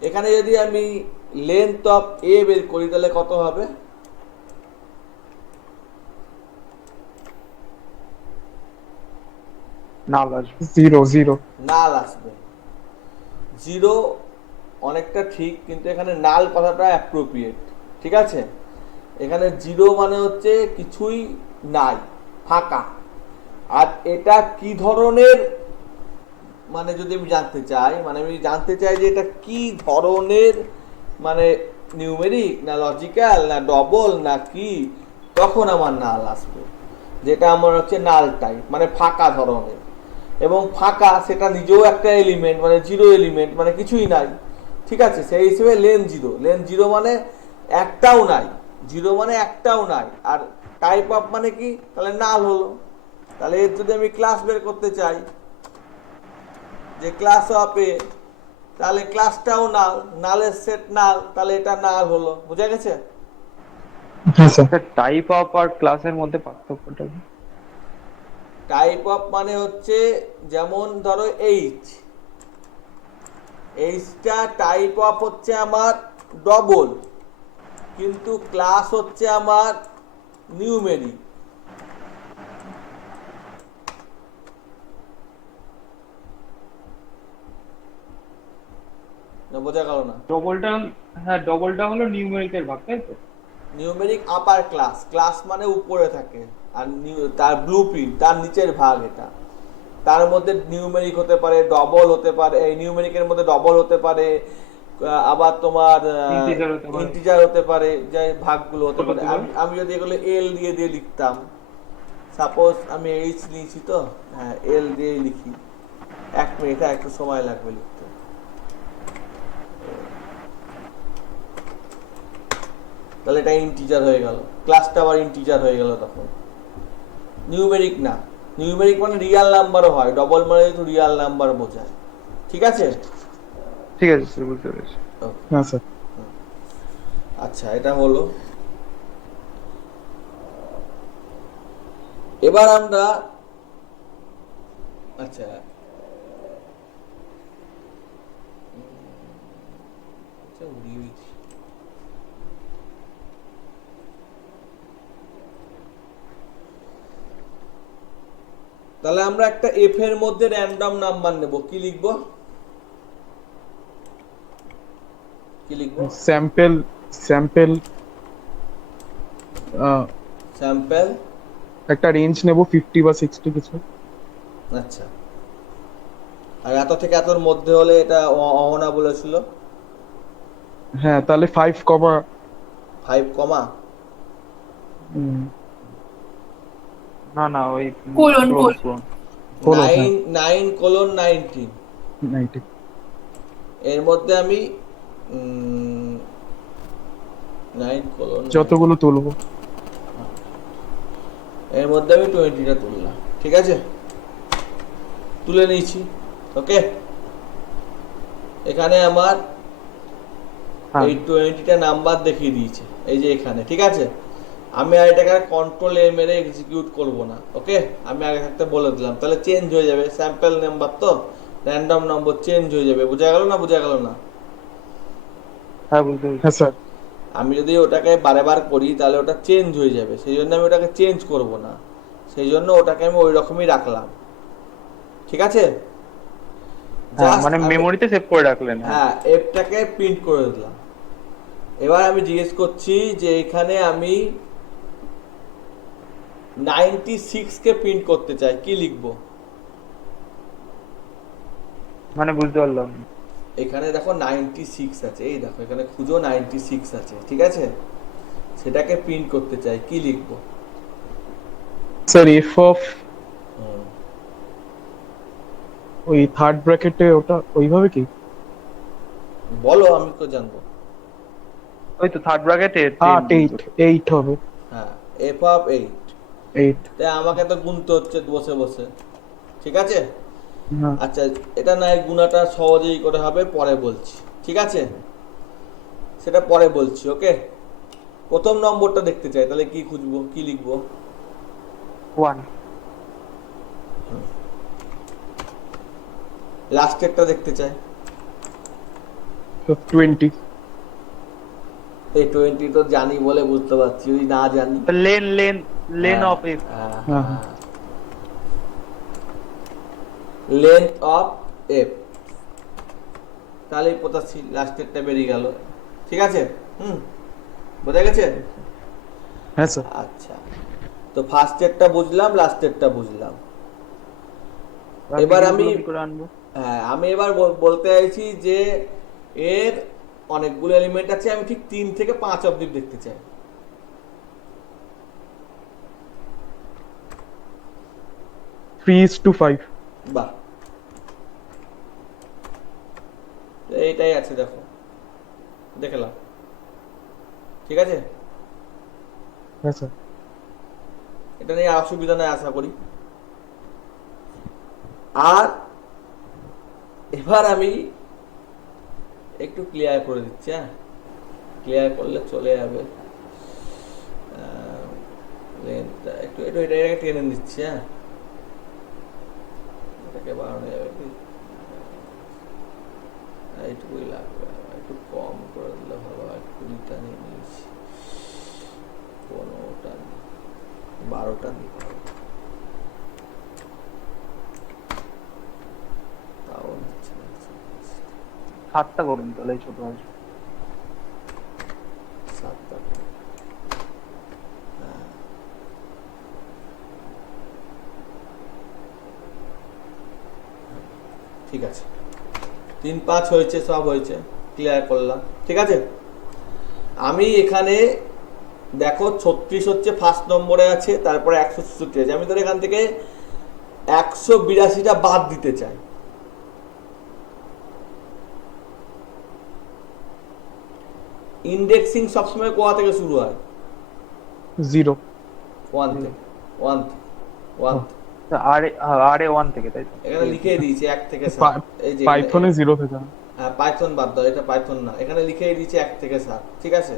এখানে যদি আমি লেন্থ অফ এ বের করি তাহলে কত হবে? নাল আসবে। 0 নাল আসবে। জিরো অনেকটা ঠিক, কিন্তু এখানে নাল কথাটা অ্যাপ্রোপ্রিয়েট। ঠিক আছে, এখানে জিরো মানে হচ্ছে কিছুই নাই, ফাঁকা। আর এটা কি ধরনের, মানে যদি আমি জানতে চাই, মানে আমি জানতে চাই যে এটা কি ধরনের, মানে নিউমেরিক না লজিক্যাল না ডবল না কি, তখন আমার নাল আসবে। যেটা আমার হচ্ছে নাল টাইপ, মানে ফাঁকা ধরনের। এবং ফাঁকা সেটা নিজেও একটা এলিমেন্ট, মানে জিরো এলিমেন্ট, মানে কিছুই নাই। ঠিক আছে, সেই হিসেবে লেন জিরো মানে একটাও নাই। জিরো মানে একটাও নাই। আর টাইপ অফ মানে কি, তাহলে নাল হলো। তাহলে এর যদি আমি ক্লাস বের করতে চাই, যে ক্লাস অফ এ, তাহলে ক্লাসটাও নাল, নালের সেট নাল, তাহলে এটা নাল হলো। বুঝা গেছে? হ্যাঁ স্যার। টাইপ অফ আর ক্লাসের মধ্যে পার্থক্যটা কি? টাইপ অফ মানে হচ্ছে, যেমন ধরো এইচটা টাইপ অফ হচ্ছে আমার ডবল, কিন্তু ক্লাস হচ্ছে আমার নিউমেরিক। না, বোঝা গেল না? ডবলটা, হ্যাঁ ডবলটা হলো নিউমেরিকের ভাগ, তাই তো? নিউমেরিক আপার ক্লাস, ক্লাস মানে উপরে থাকে, আর তার ব্লুপ্রিন্ট তার নিচের ভাগ এটা। তার মধ্যে নিউমেরিক হতে পারে, ডবল হতে পারে, এই নিউমেরিকের মধ্যে ডবল হতে পারে, আবার তোমার Integer হতে পারে। ইন্টিজার হতে পারে, যে ভাগগুলো হতে ছোট পারে। থেকে। আমি যদি এগুলো এল দিয়ে লিখতাম, সাপোজ আমি এইচ নিয়েছি, তো হ্যাঁ এল দিয়ে লিখি। 1 মিনিট, একটু সময় লাগবে লিখতে। তাহলে এটা ইন্টিজার হয়ে গেল, ক্লাসটা আবার ইন্টিজার হয়ে গেল। তখন নিউমেরিক না, নিউমেরিক মানে রিয়াল নাম্বারও হয়, ডবল মানে তো রিয়াল নাম্বার বোঝায়। ঠিক আছে? ঠিক আছে স্যার, বুঝতে পেরেছি। হ্যাঁ স্যার। আচ্ছা, এটা হলো। এবার আমরা, আচ্ছা উড়িয়ে দিচ্ছি। তাহলে আমরা একটা এফ এর মধ্যে র্যান্ডম নাম্বার নেব। কি লিখবো? কি লিখবো? Sample sample sample. একটা রেঞ্জ নেব 50 বা 60 কিছু। আচ্ছা, আর এত থেকে এতর মধ্যে হলে এটা অহনা বলেছিল। হ্যাঁ, তাহলে 5 কমা 5 কমা না না, ওই Colon, colon. colon। 9:19 90। এর মধ্যে আমি 9 যতগুলো তুলবো। এর মধ্যে আমি 20টা তুললাম। ঠিক আছে, তুলে নিয়েছি। ওকে, এখানে আমার হ্যাঁ। এই 20টা নাম্বার দেখিয়ে দিয়েছে, এই যে এখানে। ঠিক আছে, আমি আর এটাকে কন্ট্রোল এ মেরে এক্সিকিউট করব না। ওকে, আমি আগে থাকতে বলে দিলাম, তাহলে চেঞ্জ হয়ে যাবে। স্যাম্পল নাম্বার তো র্যান্ডম নম্বর চেঞ্জ হয়ে যাবে। বোঝা গেল না? বোঝা গেল না? হ্যাঁ, বুঝতে পেরেছি। হ্যাঁ স্যার। আমি যদি ওটাকে বারেবার করি তাহলে ওটা চেঞ্জ হয়ে যাবে, সেই জন্য আমি ওটাকে চেঞ্জ করব না। সেই জন্য ওটাকে আমি ওই রকমই রাখলাম। ঠিক আছে, হ্যাঁ, Just মানে আমি- মেমোরিতে সেভ করে রাখলেন। হ্যাঁ, এফটাকে প্রিন্ট করে দিলাম। এবার আমি জিজ্ঞেস করছি যে এখানে আমি 96 কে প্রিন্ট করতে চাই, কি লিখবো? মানে বুঝতে পারলাম। এখানে দেখো 96 আছে, এই দেখো এখানে খুঁজো 96 আছে। ঠিক আছে, সেটাকে প্রিন্ট করতে চাই, কি লিখবো? স্যার এফ অফ ওই থার্ড ব্র্যাকেটে ওটা ওইভাবে কি? বলো, আমি তো জানবো। ওই তো থার্ড ব্র্যাকেটে 8 হবে। হ্যাঁ, এফ অফ 8। 8। তাই আমাকে তো গুনতে হচ্ছে বসে বসে, ঠিক আছে? হ্যাঁ আচ্ছা, এটা নয় গুণাটা সহজেই করে হবে, পরে বলছি, ঠিক আছে? সেটা পরে বলছি, ওকে? প্রথম নম্বরটা দেখতে চাই, তাহলে কি খুঁজবো, কি লিখবো? 1 লাস্টেরটা দেখতে চাই। 20। এই 20 তো জানি বলে বুঝতে পারছি, যদি না জানি লেন অফ এফ। হ্যাঁ লেন্থ অফ এফ, তাহলে 85 লাস্টেরটা বেরিয়ে গেল, ঠিক আছে? বোঝা গেছে? হ্যাঁ স্যার। আচ্ছা, তো ফার্স্টেরটা বুঝলাম, লাস্টেরটা বুঝলাম। এবার আমি কি করে আনবো? হ্যাঁ, আমি এবার বলতে চাইছি যে এর অনেকগুলো এলিমেন্ট আছে, আমি ঠিক 3 থেকে 5 অবধি দেখতে চাই। 3:5। বাহ, এইটাই আছে, দেখো, দেখলাম, ঠিক আছে? হ্যাঁ স্যার। এটা নিয়ে অসুবিধা নেই আশা করি। আর এবার আমি একটু ক্লিয়ার করে দিচ্ছি, হ্যাঁ, ক্লিয়ার করলে চলে যাবে। লেন্থটা একটু একটু এটাকে টেনে নিচ্ছি, হ্যাঁ, এটাকে বাড়ানো যাবে কি? এইটুকুই লাগবে, একটু কম করে দিলে ভালো হয়। 20টা নিয়ে নিয়েছি, 15টা নিই, 12টা নিই, তাও নিচ্ছে না। 7টা করুন তাহলে ছোট আছে। 7টা, হ্যাঁ, ঠিক আছে। 3-5 হয়েছে, সব হয়েছে, ক্লিয়ার করলাম, ঠিক আছে? আমি এখানে দেখো 36 হচ্ছে ফার্স্ট নম্বরে আছে, তারপরে 166 আছে। আমি ধর এখান থেকে 182টা বাদ দিতে চাই। ইন্ডেক্সিং সবসময় কোয়া থেকে শুরু হয়? 0। 1 থেকে, 1 থেকে, 1 থেকে। আরে 1 থেকে, তাই তো? এখানে লিখে দিয়েছি 1 থেকে 7। এই যে পাইথনে 0 থেকে। হ্যাঁ, পাইথন বাদ দাও, এটা পাইথন না, এখানে লিখে দিয়েছি 1 থেকে 7, ঠিক আছে?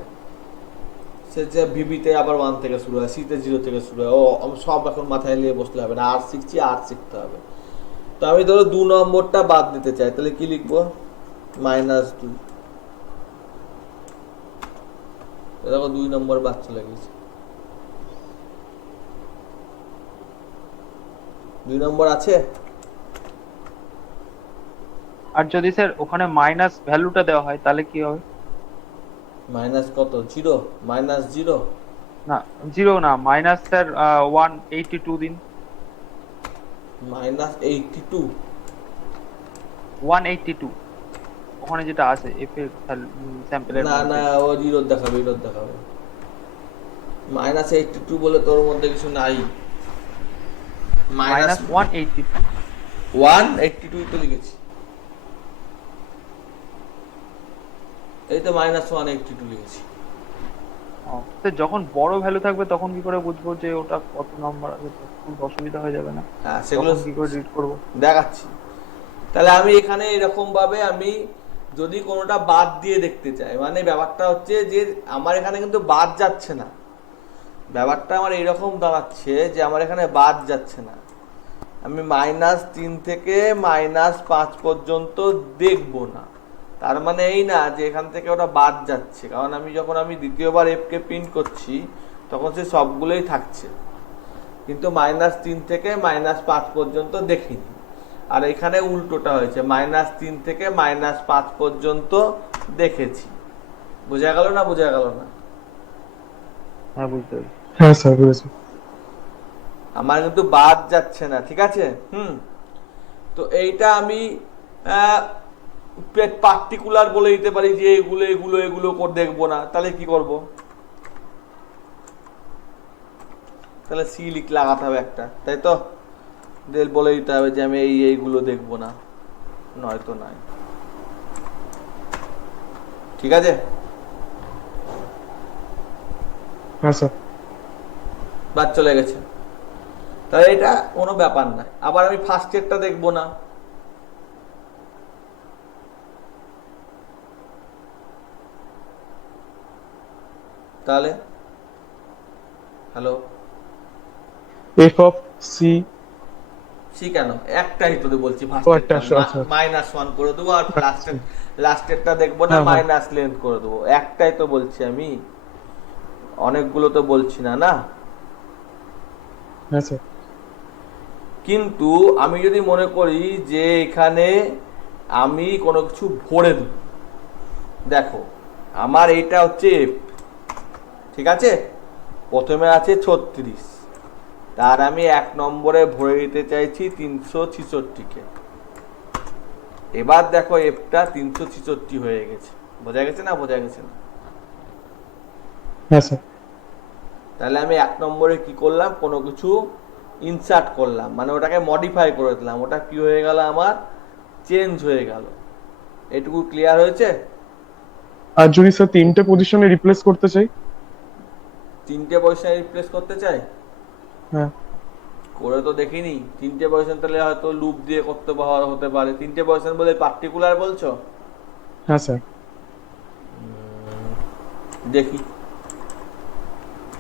সে যে ভিবিতে আবার 1 থেকে শুরু হয়, সিতে 0 থেকে শুরু হয়। ও, আমি সব এখন মাথায় নিয়ে বসলে হবে না, আর শিখছি, আর শিখতে হবে। তো আমি ধরো 2 নম্বরটা বাদ দিতে চাই, তাহলে কি লিখবো? -2। দেখো 2 নম্বর বাদ চলে গেছে। 2 নম্বর আছে? আর যদি স্যার ওখানে মাইনাস ভ্যালুটা দেওয়া হয় তাহলে কি হবে? মাইনাস কত? 0? -0? না, 0 না, মাইনাস স্যার 182 দিন। -82? 182 ওখানে যেটা আছে এফ এর স্যাম্পলের না না, ও 0 দেখাবে, 0 দেখাবে। -82 বলে তোর মধ্যে কিছু নাই। মাইনাস 182। 182 তো লিখেছি, এই তো -182 লিখেছি। তো যখন বড় ভ্যালু থাকবে তখন কি করে বুঝবো যে ওটা কত নাম্বার আছে? তখন তো অসুবিধা হয়ে যাবে না? হ্যাঁ, সেগুলো তখন কি করে রিড করবো? দেখাচ্ছি। তাহলে আমি এখানে এরকম ভাবে আমি যদি কোনোটা বাদ দিয়ে দেখতে চাই, মানে ব্যাপারটা হচ্ছে যে আমার এখানে কিন্তু বাদ যাচ্ছে না, ব্যাপারটা আমার এরকম দাঁড়াচ্ছে যে আমার এখানে বাদ যাচ্ছে না। আমি -3 থেকে -5 পর্যন্ত দেখবো না, তার মানে এই না যে এখান থেকে ওটা বাদ যাচ্ছে, কারণ আমি যখন দ্বিতীয়বার এফ কে প্রিন্ট করছি তখন সে সবগুলোই থাকছে, কিন্তু -3 থেকে -5 পর্যন্ত দেখিনি। আর এখানে উল্টোটা হয়েছে, -3 থেকে -5 পর্যন্ত দেখেছি। বোঝা গেল না? বোঝা গেল না? হ্যাঁ, বুঝতে পারি। হ্যাঁ স্যার বুঝেছি। আমার কিন্তু বাদ যাচ্ছে না, ঠিক আছে? তো এইটা আমি পার্টিকুলার বলে দিতে পারি যে এগুলো এগুলো এগুলো করে দেখবো না, তাহলে কি করব? তাহলে সি লাগাতে হবে একটা, তাই তো? বলে দিতে হবে যে আমি এইগুলো দেখবো না, নয়তো নাই, ঠিক আছে? হ্যাঁ স্যার। বাদ চলে গেছে, তাহলে এটা কোনো ব্যাপার না। আবার আমি ফার্স্ট এডটা দেখবো না, তাহলে hello F of C. C কেন, একটাই তো বলছি ও, একটা, আচ্ছা, আচ্ছা। -1 করে দেবো, আর আচ্ছা। লাস্টেরটা দেখবো না, হ্যাঁ, হ্যাঁ। মাইনাস লেন্থ করে দেবো, একটাই তো বলছি আমি, অনেকগুলো তো বলছি না, না। হ্যাঁ স্যার। কিন্তু আমি যদি মনে করি যে এখানে আমি কোনো কিছু ভরে দেব, দেখো আমার এইটা হচ্ছে এফ, ঠিক আছে, প্রথমে আছে 36, তার আমি 1 নম্বরে ভরে দিতে চাইছি 366-কে। এবার দেখো এফটা 366 হয়ে গেছে, বোঝা গেছে না, বোঝা গেছে না? হ্যাঁ স্যার। তাহলে আমি 1 নম্বরে কি করলাম, কোনো কিছু ইনসার্ট করলাম, মানে ওটাকে মডিফাই করে দিলাম, ওটা কি হয়ে গেল, আমার চেঞ্জ হয়ে গেল। এটুকু ক্লিয়ার হয়েছে? আর যদি স্যার 3টে পজিশনে রিপ্লেস করতে চাই? 3টে পজিশন রিপ্লেস করতে চাই, হ্যাঁ। করে তো দেখিনি। 3টে পজিশন তাহলে হয়তো লুপ দিয়ে করতে হতে পারে। 3টে পজিশন বলে পার্টিকুলার বলছো? হ্যাঁ স্যার। দেখি,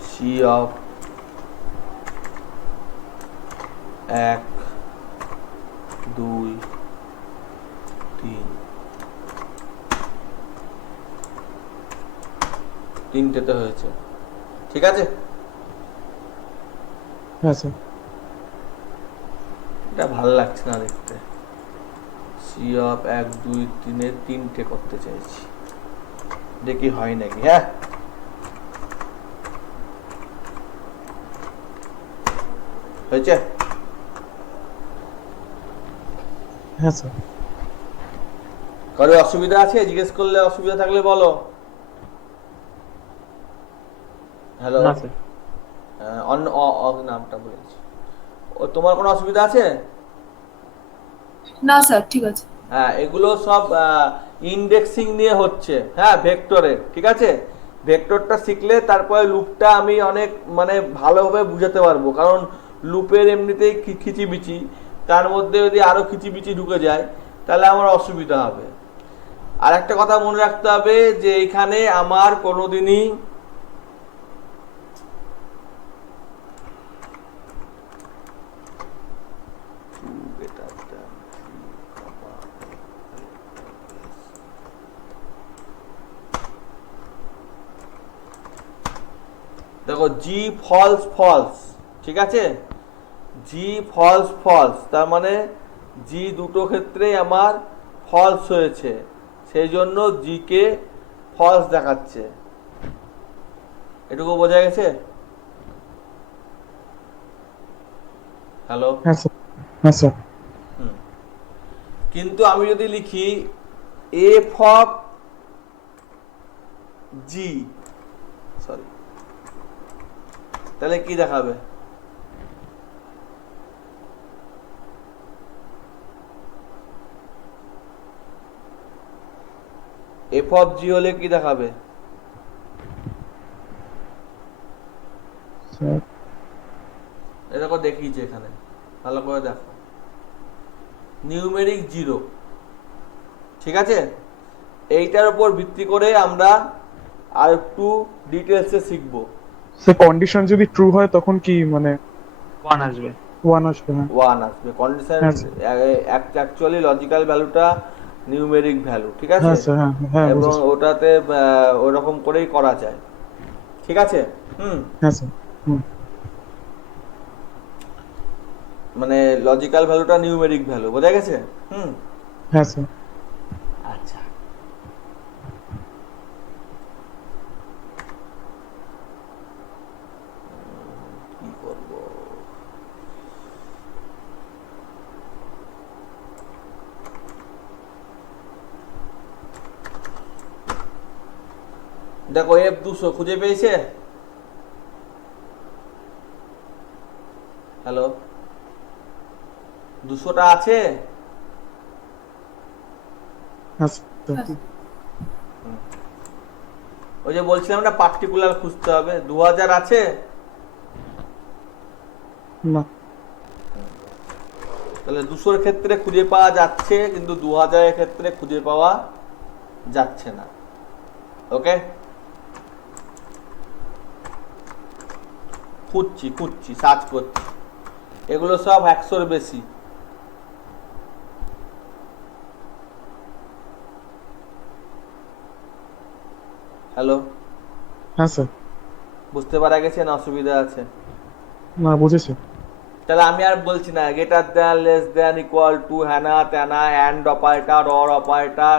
সি অফ 1 2 3, 3টেতে হয়েছে, ঠিক আছে। হ্যাঁ স্যার। এটা ভালো লাগছে না দেখতে, সি অফ 1 2 3 3টে করতে চাইছি, দেখি হয় নাকি। হ্যাঁ, হয়েছে। হ্যাঁ স্যার। কারো অসুবিধা আছে? জিজ্ঞেস করলে, অসুবিধা থাকলে বলো। হ্যালো, না স্যার। অন্য নামটা বলেছি। ও, তোমার কোনো অসুবিধা আছে? না স্যার, ঠিক আছে। হ্যাঁ, এগুলো সব ইন্ডেক্সিং নিয়ে হচ্ছে, হ্যাঁ, ভেক্টরের, ঠিক আছে। ভেক্টরটা শিখলে তারপরে লুপটা আমি অনেক মানে ভালোভাবে বুঝাতে পারবো, কারণ লুপের এমনিতেই খিচিবিচি, তার মধ্যে যদি আরো খিচিবিচি ঢুকে যায় তাহলে আমার অসুবিধা হবে। আর একটা কথা মনে রাখতে হবে যে এখানে আমার কোনোদিনই দেখো জি ফলস ফলস, ঠিক আছে, জি ফলস ফলস, তার মানে জি দুটো ক্ষেত্রেই আমার ফলস হয়েছে, সেই জন্য জি কে ফলস দেখাচ্ছে। এটুকু বোঝা গেছে? হ্যালো। হ্যাঁ স্যার। হ্যাঁ স্যার। কিন্তু আমি যদি লিখি এফ অফ জি, সরি, তাহলে কি দেখাবে? এফ অফ জি হলে কি দেখাবে? স্যার। দেখো দেখিয়েছে এখানে, ভালো করে দেখো, নিউমেরিক 0, ঠিক আছে। এইটার উপর ভিত্তি করে আমরা আর একটু ডিটেলসে শিখবো। সে কন্ডিশন যদি ট্রু হয় তখন কি মানে 1 আসবে। 1 আসবে? হ্যাঁ। 1 আসবে। কন্ডিশন হ্যাঁ, অ্যাকচুয়ালি লজিক্যাল ভ্যালুটা নিউমেরিক ভ্যালু, ঠিক আছে, হ্যাঁ স্যার। হ্যাঁ, হ্যাঁ, এবং বুঝেছি। ওটাতে ওরকম করেই করা যায়, ঠিক আছে। হ্যাঁ স্যার। হুম। মানে লজিক্যাল ভ্যালুটা নিউমেরিক ভ্যালু, বোঝা গেছে? হ্যাঁ স্যার। আচ্ছা, কি করব? দেখো F200 খুঁজে পেয়েছে? হ্যালো, 200টা আছে? হ্যাঁ স্যার। ওই যে বলছিলাম না পার্টিকুলার খুঁজতে হবে, 2000 আছে? না। তাহলে 200-র ক্ষেত্রে খুঁজে পাওয়া যাচ্ছে, কিন্তু 2000-এর ক্ষেত্রে খুঁজে পাওয়া যাচ্ছে না। ওকে, খুঁজছি সার্চ করছি, এগুলো সব 100-র বেশি। হ্যালো, হ্যাঁ স্যার। বুঝতে পারা গেছে না অসুবিধা আছে? না, বুঝেছি। তাহলে আমি আর বলছি না greater than, less than, equal to, হ্যানা ত্যানা, অ্যান্ড অপারেটর, অর অপারেটর,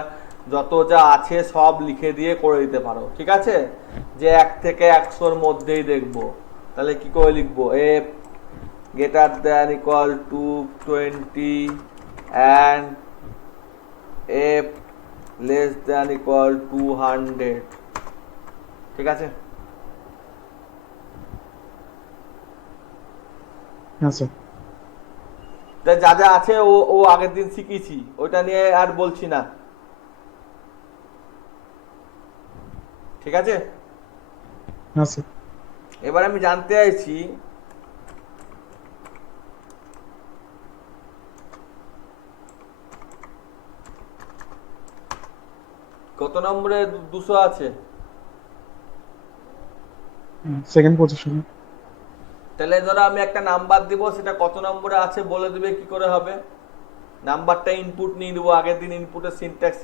যত যা আছে সব লিখে দিয়ে করে দিতে পারো। ঠিক আছে, যে 1 থেকে 100-র মধ্যেই দেখবো, তাহলে কি করে লিখবো? F greater than equal two 20 and F less than equal two 100। ঠিক আছে, হ্যাঁ স্যার। তাই যা যা আছে ও ও আগের দিন শিখিয়েছি, ওইটা নিয়ে আর বলছি না। ঠিক আছে, হ্যাঁ স্যার। এবার আমি জানতে চাইছি কত নম্বরে 200 আছে। সেকেন্ড পজিশনে। তাহলে ধরো আমি একটা নাম্বার দিব, সেটা কত নম্বরে আছে বলে দিবে, কি করে হবে? নাম্বারটা ইনপুট নিয়ে নেবো। আগের দিন ইনপুটের সিনট্যাক্স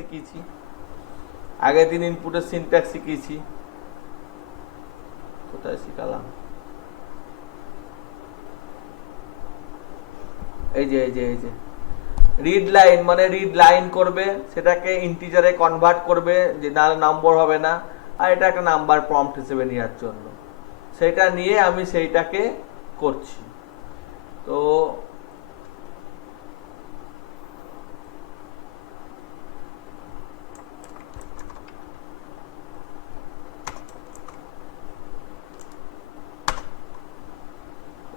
শিখিয়েছি। কোথায় শিখালাম? এই যে রিড লাইন, মানে রিড লাইন করবে, সেটাকে ইন্টিজারে কনভার্ট করবে, যে না নম্বর হবে না, আর এটা একটা নাম্বার প্রম্পট হিসেবে নেওয়ার জন্য, সেটা নিয়ে আমি সেইটাকে করছি। তো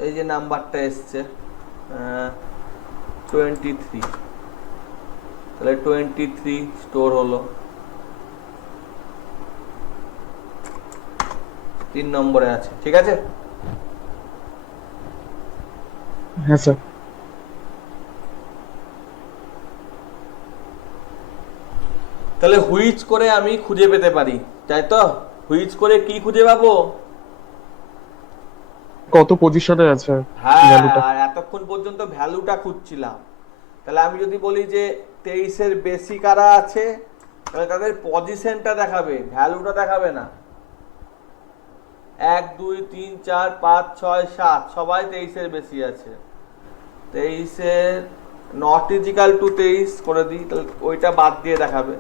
এই যে নাম্বারটা এসছে 23, তাহলে 23 স্টোর হলো 3 নম্বরে আছে। ঠিক আছে, হ্যাঁ স্যার। তাহলে হুইচ করে আমি খুঁজে পেতে পারি, তাই তো? হুইচ করে কি খুঁজে পাবো? কত পজিশনে আছে হ্যাঁ, ভ্যালুটা। আর এতক্ষণ পর্যন্ত ভ্যালুটা খুঁজছিলাম। তাহলে আমি যদি বলি যে 23-এর বেশি কারা আছে, তাহলে তাদের পজিশনটা দেখাবে, ভ্যালুটা দেখাবে না। 1 2 3 4 5 6 7 সবাই 23-এর বেশি আছে। 23-এর নট ইজিক্যাল টু 23 করে দিই, তাহলে ওইটা বাদ দিয়ে দেখাবে।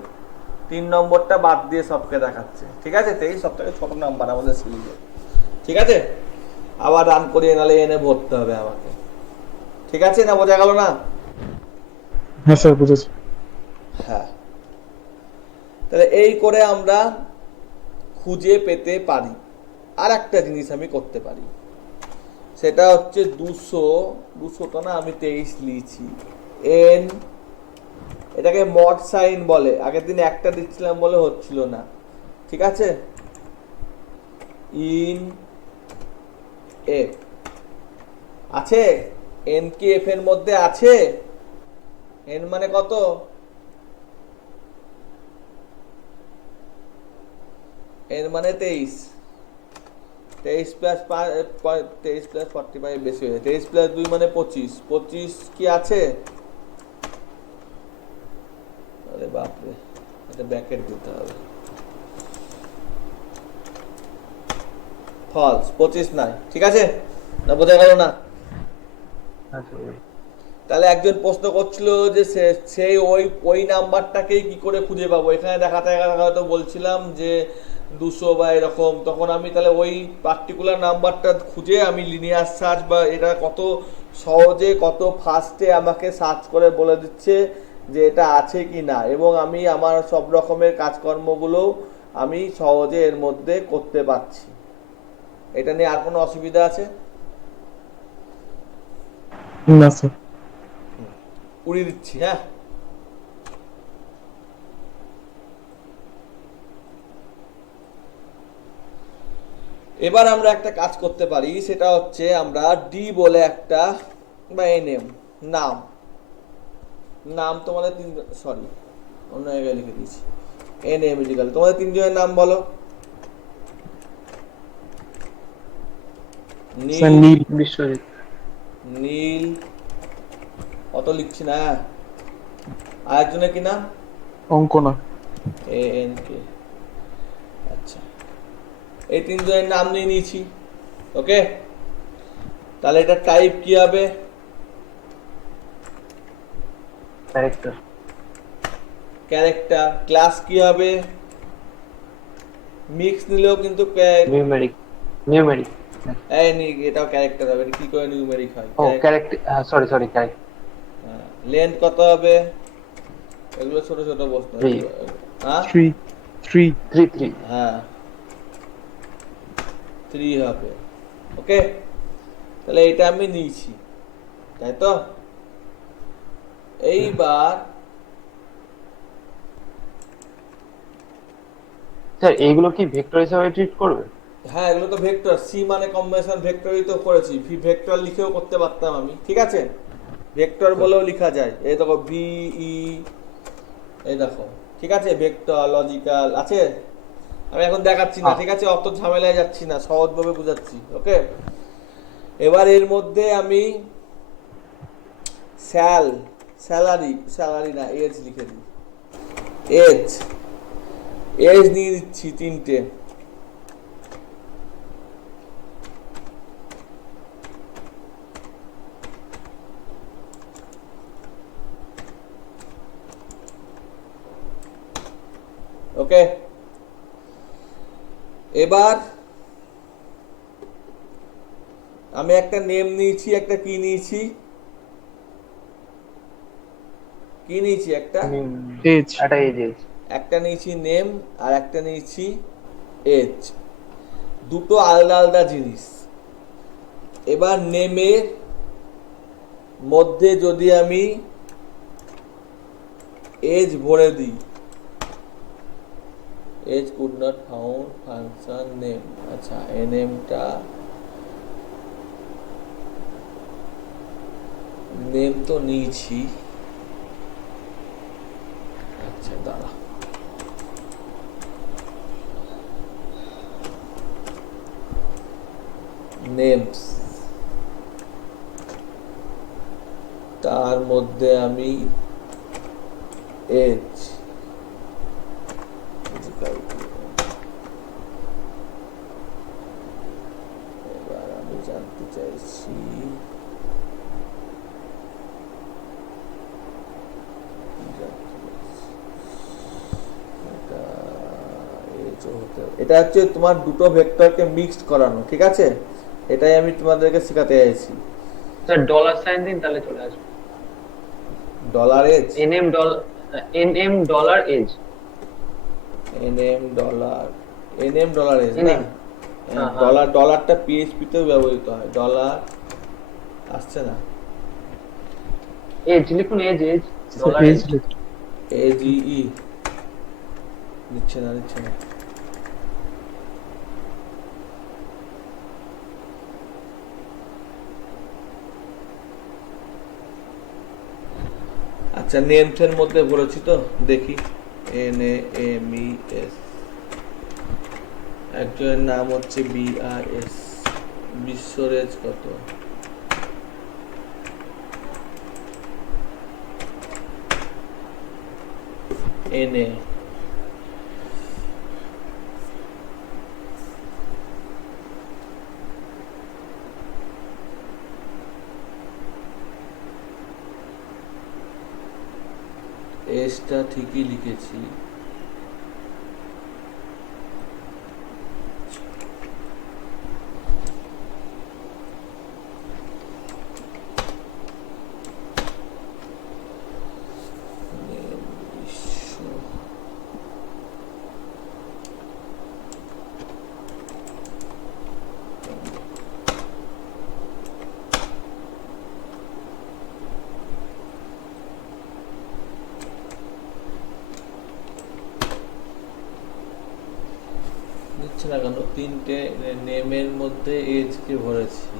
3 নম্বরটা বাদ দিয়ে সবকে দেখাচ্ছে। ঠিক আছে, 23 সব থেকে ছোট নাম্বার আমাদের সিরিজে। ঠিক আছে, আবার রান করিয়ে নালে এনে ভরতে হবে আমাকে। ঠিক আছে, না বোঝা গেল না? হ্যাঁ স্যার, বুঝেছি। হ্যাঁ, তাহলে এই করে আমরা খুঁজে পেতে পারি। আর একটা জিনিস আমি করতে পারি, সেটা হচ্ছে 200 তো না, আমি 23 লিখছি, এন, এটাকে মড সাইন বলে। আগের দিন একটা দিচ্ছিলাম বলে হচ্ছিল না। ঠিক আছে, ইন এফ আছে, এন কি এফ এর মধ্যে আছে? এন মানে কত? এন মানে 23। 23 প্লাস 45 বেশি হয়ে যায়। 23 প্লাস 2 মানে 25। 25 কি আছে? আরে বাপরে, এটা ব্র্যাকেট দিতে হবে। ফলস, 25 নাই। ঠিক আছে, না বোঝা গেল না? তাহলে একজন প্রশ্ন করছিল যে সেই ওই নাম্বারটাকেই কি করে খুঁজে পাবো। এখানে দেখাতে হয়তো বলছিলাম যে 200 বা এরকম, তখন আমি তাহলে ওই পার্টিকুলার নাম্বারটা খুঁজে আমি লিনিয়ার সার্চ, বা এটা কত সহজে কত ফাস্টে আমাকে সার্চ করে বলে দিচ্ছে যে এটা আছে কি না, এবং আমি আমার সব রকমের কাজকর্মগুলো আমি সহজে এর মধ্যে করতে পারছি। এটা নিয়ে আর কোনো অসুবিধা আছে? না স্যার। উড়িয়ে দিচ্ছি। হ্যাঁ, এবার আমরা একটা কাজ করতে পারি, সেটা হচ্ছে আমরা ডি বলে একটা, বা এনএম নাম, নাম তোমাদের তিন, সরি অন্য জায়গায় লিখে দিয়েছি। এন এম ইজিক্যাল, তোমাদের তিনজনের নাম বলো। স্যার নীল, নীল, বিশ্বজিৎ। নীল অত লিখছি না। আরেকজনের কি নাম? অঙ্কনা। A N K. আচ্ছা, এই তিনজনের নাম নিয়ে নিয়েছি। ওকে, তাহলে এটা টাইপ কি হবে? ক্যারেক্টার। ক্যারেক্টার। ক্লাস কি হবে? মিক্স নিলেও কিন্তু নিউমেরিক। নিউমেরিক। এটাও ক্যারেক্টার হবে, এটা কি করে নিউমেরিক হয়? ও character, sorry sorry, character. Length কত হবে? এগুলো ছোট ছোট প্রশ্ন। 3 হ্যাঁ 3 3 3 3। হ্যাঁ 3 হবে। ওকে, তাহলে এটা আমি নিয়েছি, তাই তো? এইবার স্যার এইগুলো কি ভেক্টর হিসাবে ট্রিট করবে? হ্যাঁ, এগুলো তো ভেক্টর। সি মানে কম্বিনেশন ভেক্টরই তো করেছি, ভি ভেক্টর লিখেও করতে পারতাম আমি, ঠিক আছে? ভেক্টর বলেও লেখা যায়। এই দেখো ভি ই, এই দেখো, ঠিক আছে? ভেক্টর লজিক্যাল আছে। আমি এখন দেখাচ্ছি না, ঠিক আছে? অত ঝামেলায় যাচ্ছি না, সহজভাবে বুঝাচ্ছি। ওকে, এবার এর মধ্যে আমি স্যালারি না এজ লিখে দিই। এজ, এজ নিয়ে দিচ্ছি 3টে। ওকে, এবার আমি একটা নেম নিয়েছি, একটা কি নিয়েছি, একটা এজ। এটা এজ এজ। একটা নিয়েছি নেম, আর একটা নিয়েছি এজ। দুটো আলাদা আলাদা জিনিস। এবার নেমের মধ্যে যদি আমি এজ ভরে দিই, as could not found function name. আচ্ছা, এই নেমটা, নেম তো নিয়েছি। আচ্ছা দাঁড়া, নেমস, তার মধ্যে আমি এজ, এবার আমি জানতে চাইছি এটা হচ্ছে তোমার দুটো ভেক্টরকে মিক্সড করানো, ঠিক আছে? এটাই আমি তোমাদেরকে শেখাতে চাইছি। স্যার ডলার সাইন দিন তাহলে চলে আসবে। Dollar as, NM dollar, NM dollar as. NM dollar, NM dollar as না? NM হ্যাঁ, হ্যাঁ। ডলার, ডলারটা পিএইচপি তেও ব্যবহৃত হয়। ডলার আসছে না, এজ লিখুন, as as dollar as as. এজিই নিচ্ছে না। আচ্ছা, নেমস এর মধ্যে ভরেছি তো, দেখি। N A M E S, একজনের নাম হচ্ছে বি আর এস। বিশ্বরেজ কত? এন এ, এসটা ঠিকই লিখেছি। নিচ্ছে না কেন? 3টে নেমের মধ্যে এজ কে ভরেছি।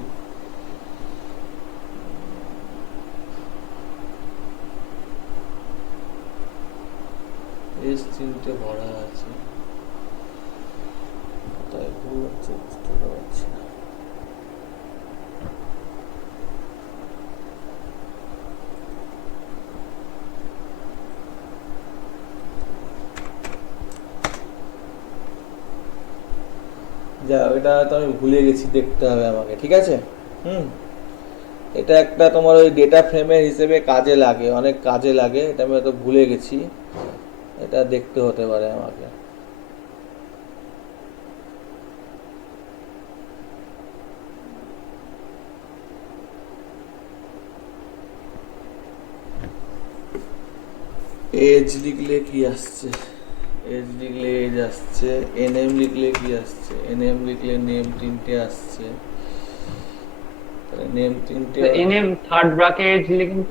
পেজ 3টে ভরা আছে, তাই ভুল হচ্ছে, বুঝতে পারছি না। যা, এটা তো আমি ভুলে গেছি, দেখতে হবে আমাকে, ঠিক আছে। এটা একটা তোমার ওই ডেটা ফ্রেমের হিসেবে কাজে লাগে, অনেক কাজে লাগে, এটা আমি হয়তো ভুলে গেছি, এটা দেখতে হতে পারে আমাকে। এজ লিখলে কি আসছে, এজ লিখলে এজ আসছে, এনএম লিখলে কি আসছে, এনএম লিখলে নেম 3টে আসছে, তাহলে নেম 3টে, এনএম থার্ড ব্র্যাকেট লিখুন,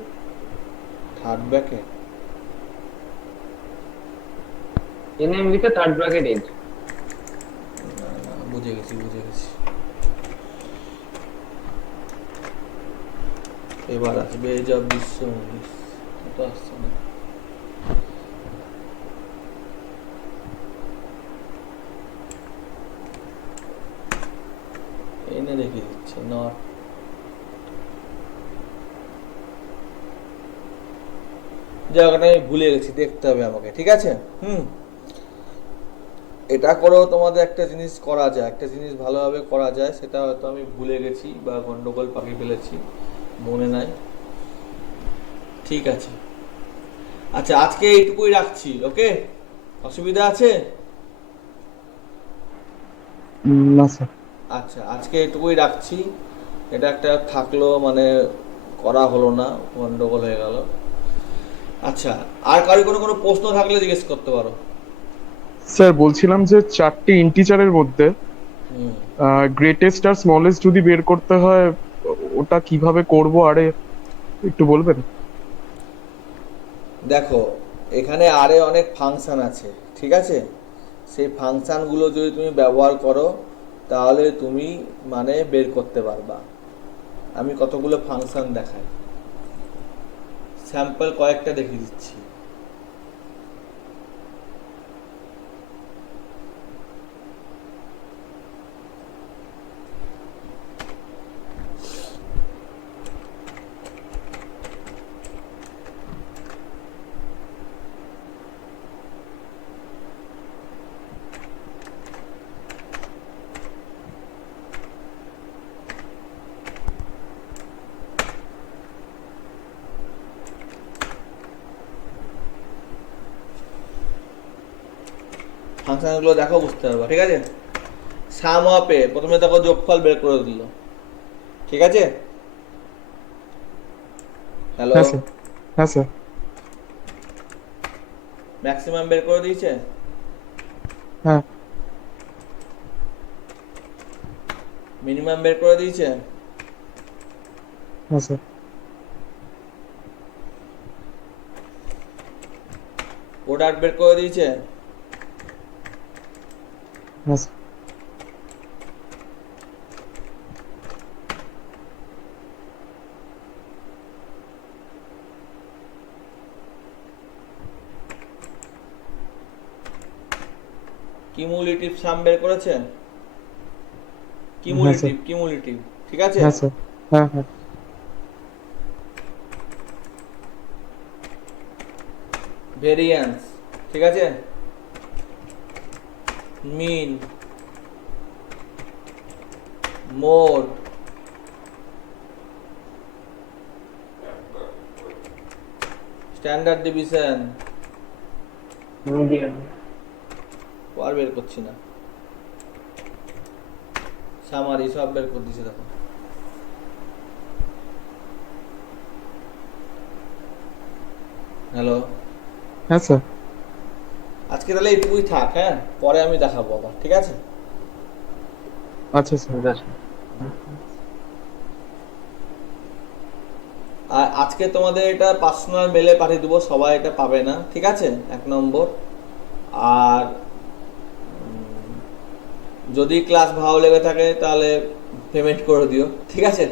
থার্ড ব্র্যাকেট, এনএম লিখে থার্ড ব্র্যাকেট এজ। বুঝে গেছি, বুঝে গেছি। এবার আসবে এজ অফ বিশ্ব 19, এটা আসছে না। এনে রেখে দিচ্ছে নট, জায়গাটা আমি ভুলে গেছি, দেখতে হবে আমাকে, ঠিক আছে। এটা করেও তোমাদের একটা জিনিস করা যায়, একটা জিনিস ভালোভাবে করা যায়, সেটা হয়তো আমি ভুলে গেছি বা গন্ডগোল পাকিয়ে ফেলেছি, মনে নাই, ঠিক আছে। আচ্ছা, আজকে এইটুকুই রাখছি, ওকে? অসুবিধা আছে? না স্যার। আচ্ছা, আজকে এইটুকুই রাখছি, এটা একটা থাকলো, মানে করা হলো না, গন্ডগোল হয়ে গেল। আচ্ছা, আর কারো কোনো প্রশ্ন থাকলে জিজ্ঞেস করতে পারো। স্যার বলছিলাম যে 4টে ইন্টিজারের মধ্যে হুম গ্রেটেস্ট আর স্মলেস্ট যদি বের করতে হয়, ওটা কিভাবে করব আরে একটু বলবেন? দেখো, এখানে আরে অনেক ফাংশন আছে, ঠিক আছে। সেই ফাংশনগুলো যদি তুমি ব্যবহার করো, তাহলে তুমি মানে বের করতে পারবা। আমি কতগুলো ফাংশন দেখাই, স্যাম্পল কয়েকটা দেখিয়ে দিচ্ছি। ফাংশনগুলো দেখো, বুঝতে পারবা, ঠিক আছে। সাম আপে প্রথমে দেখো যোগফল বের করে দিল, ঠিক আছে। হ্যালো, হ্যাঁ স্যার। হ্যাঁ স্যার। ম্যাক্সিমাম বের করে দিয়েছে, হ্যাঁ। মিনিমাম বের করে দিয়েছে, হ্যাঁ স্যার। প্রোডাক্ট বের করে দিয়েছে, হ্যাঁ স্যার। কিমুলেটিভ সাম বের করেছে, কিমুলেটিভ, ঠিক আছে। হ্যাঁ স্যার। হ্যাঁ হ্যাঁ। ভেরিয়েন্স, ঠিক আছে। মিন, মোড, স্ট্যান্ডার্ড ডিভিশন, মিডিয়ান, আর বের করছি না, সামারি সব বের করে দিয়েছে, দেখো। হ্যালো, হ্যাঁ স্যার। আজকে তাহলে এইটুকুই থাক, হ্যাঁ, পরে আমি দেখাবো আবার, ঠিক আছে। আচ্ছা স্যার। আর আজকে তোমাদের এটা পার্সোনাল মেলে পাঠিয়ে দেবো, সবাই এটা পাবে না, ঠিক আছে, 1 নম্বর। আর যদি ক্লাস ভালো লেগে থাকে তাহলে পেমেন্ট করে দিও, ঠিক আছে,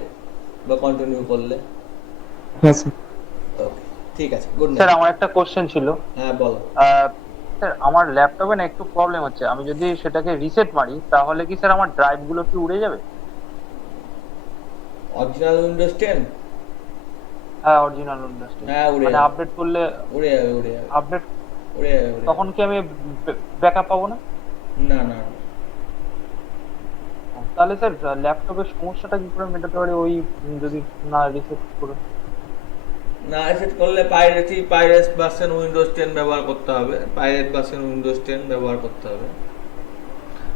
বা কন্টিনিউ করলে। হ্যাঁ স্যার। ওকে, ঠিক আছে, গুড স্যার নাইট। আমার একটা কোশ্চেন ছিল। হ্যাঁ বলো। স্যার আমার ল্যাপটপে না একটু প্রবলেম হচ্ছে, আমি যদি সেটাকে রিসেট মারি তাহলে কি স্যার আমার ড্রাইভ গুলো কি উড়ে যাবে? Original Windows 10? হ্যাঁ অরিজিনাল ইন্ডাস্ট্রি, হ্যাঁ উড়ে মানে যাবে, আপডেট করলে উড়ে যাবে, উড়ে যাবে, আপডেট উড়ে যাবে, উড়ে তখন কি আমি ব্যাকআপ পাবো না? যাবে। না না না। তাহলে স্যার ল্যাপটপের সমস্যাটা কি করে মেটাতে পারি ওই যদি না রিসেট করে? না সেট করলে পাইরেট ভার্সন উইন্ডোজ 10 ব্যবহার করতে হবে, পাইরেট ভার্সন উইন্ডোজ 10 ব্যবহার করতে হবে।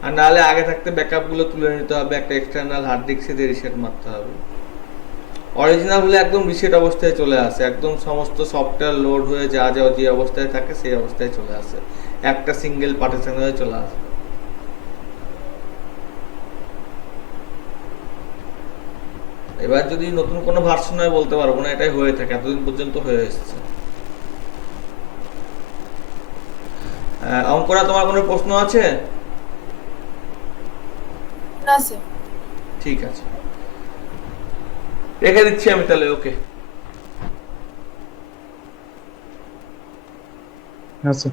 আর নাহলে আগে থাকতে ব্যাকআপ গুলো তুলে নিতে হবে, একটা এক্সটার্নাল হার্ড ডিস্কে দিয়ে রিসেট মারতে হবে। অরিজিনাল হলে একদম রিসেট অবস্থায় চলে আসে, একদম সমস্ত সফটওয়্যার লোড হয়ে যা যা যে অবস্থায় থাকে সেই অবস্থায় চলে আসে, একটা সিঙ্গেল পার্টিশন হয়ে চলে আসে। এবার যদি নতুন কোনো ভার্সন হয় বলতে পারবো না, এটাই হয়ে থাকে, এতদিন পর্যন্ত হয়ে এসেছে। অঙ্করা, তোমার কোনো প্রশ্ন আছে? না স্যার। ঠিক আছে, রেখে দিচ্ছি আমি তাহলে। ওকে। হ্যাঁ স্যার।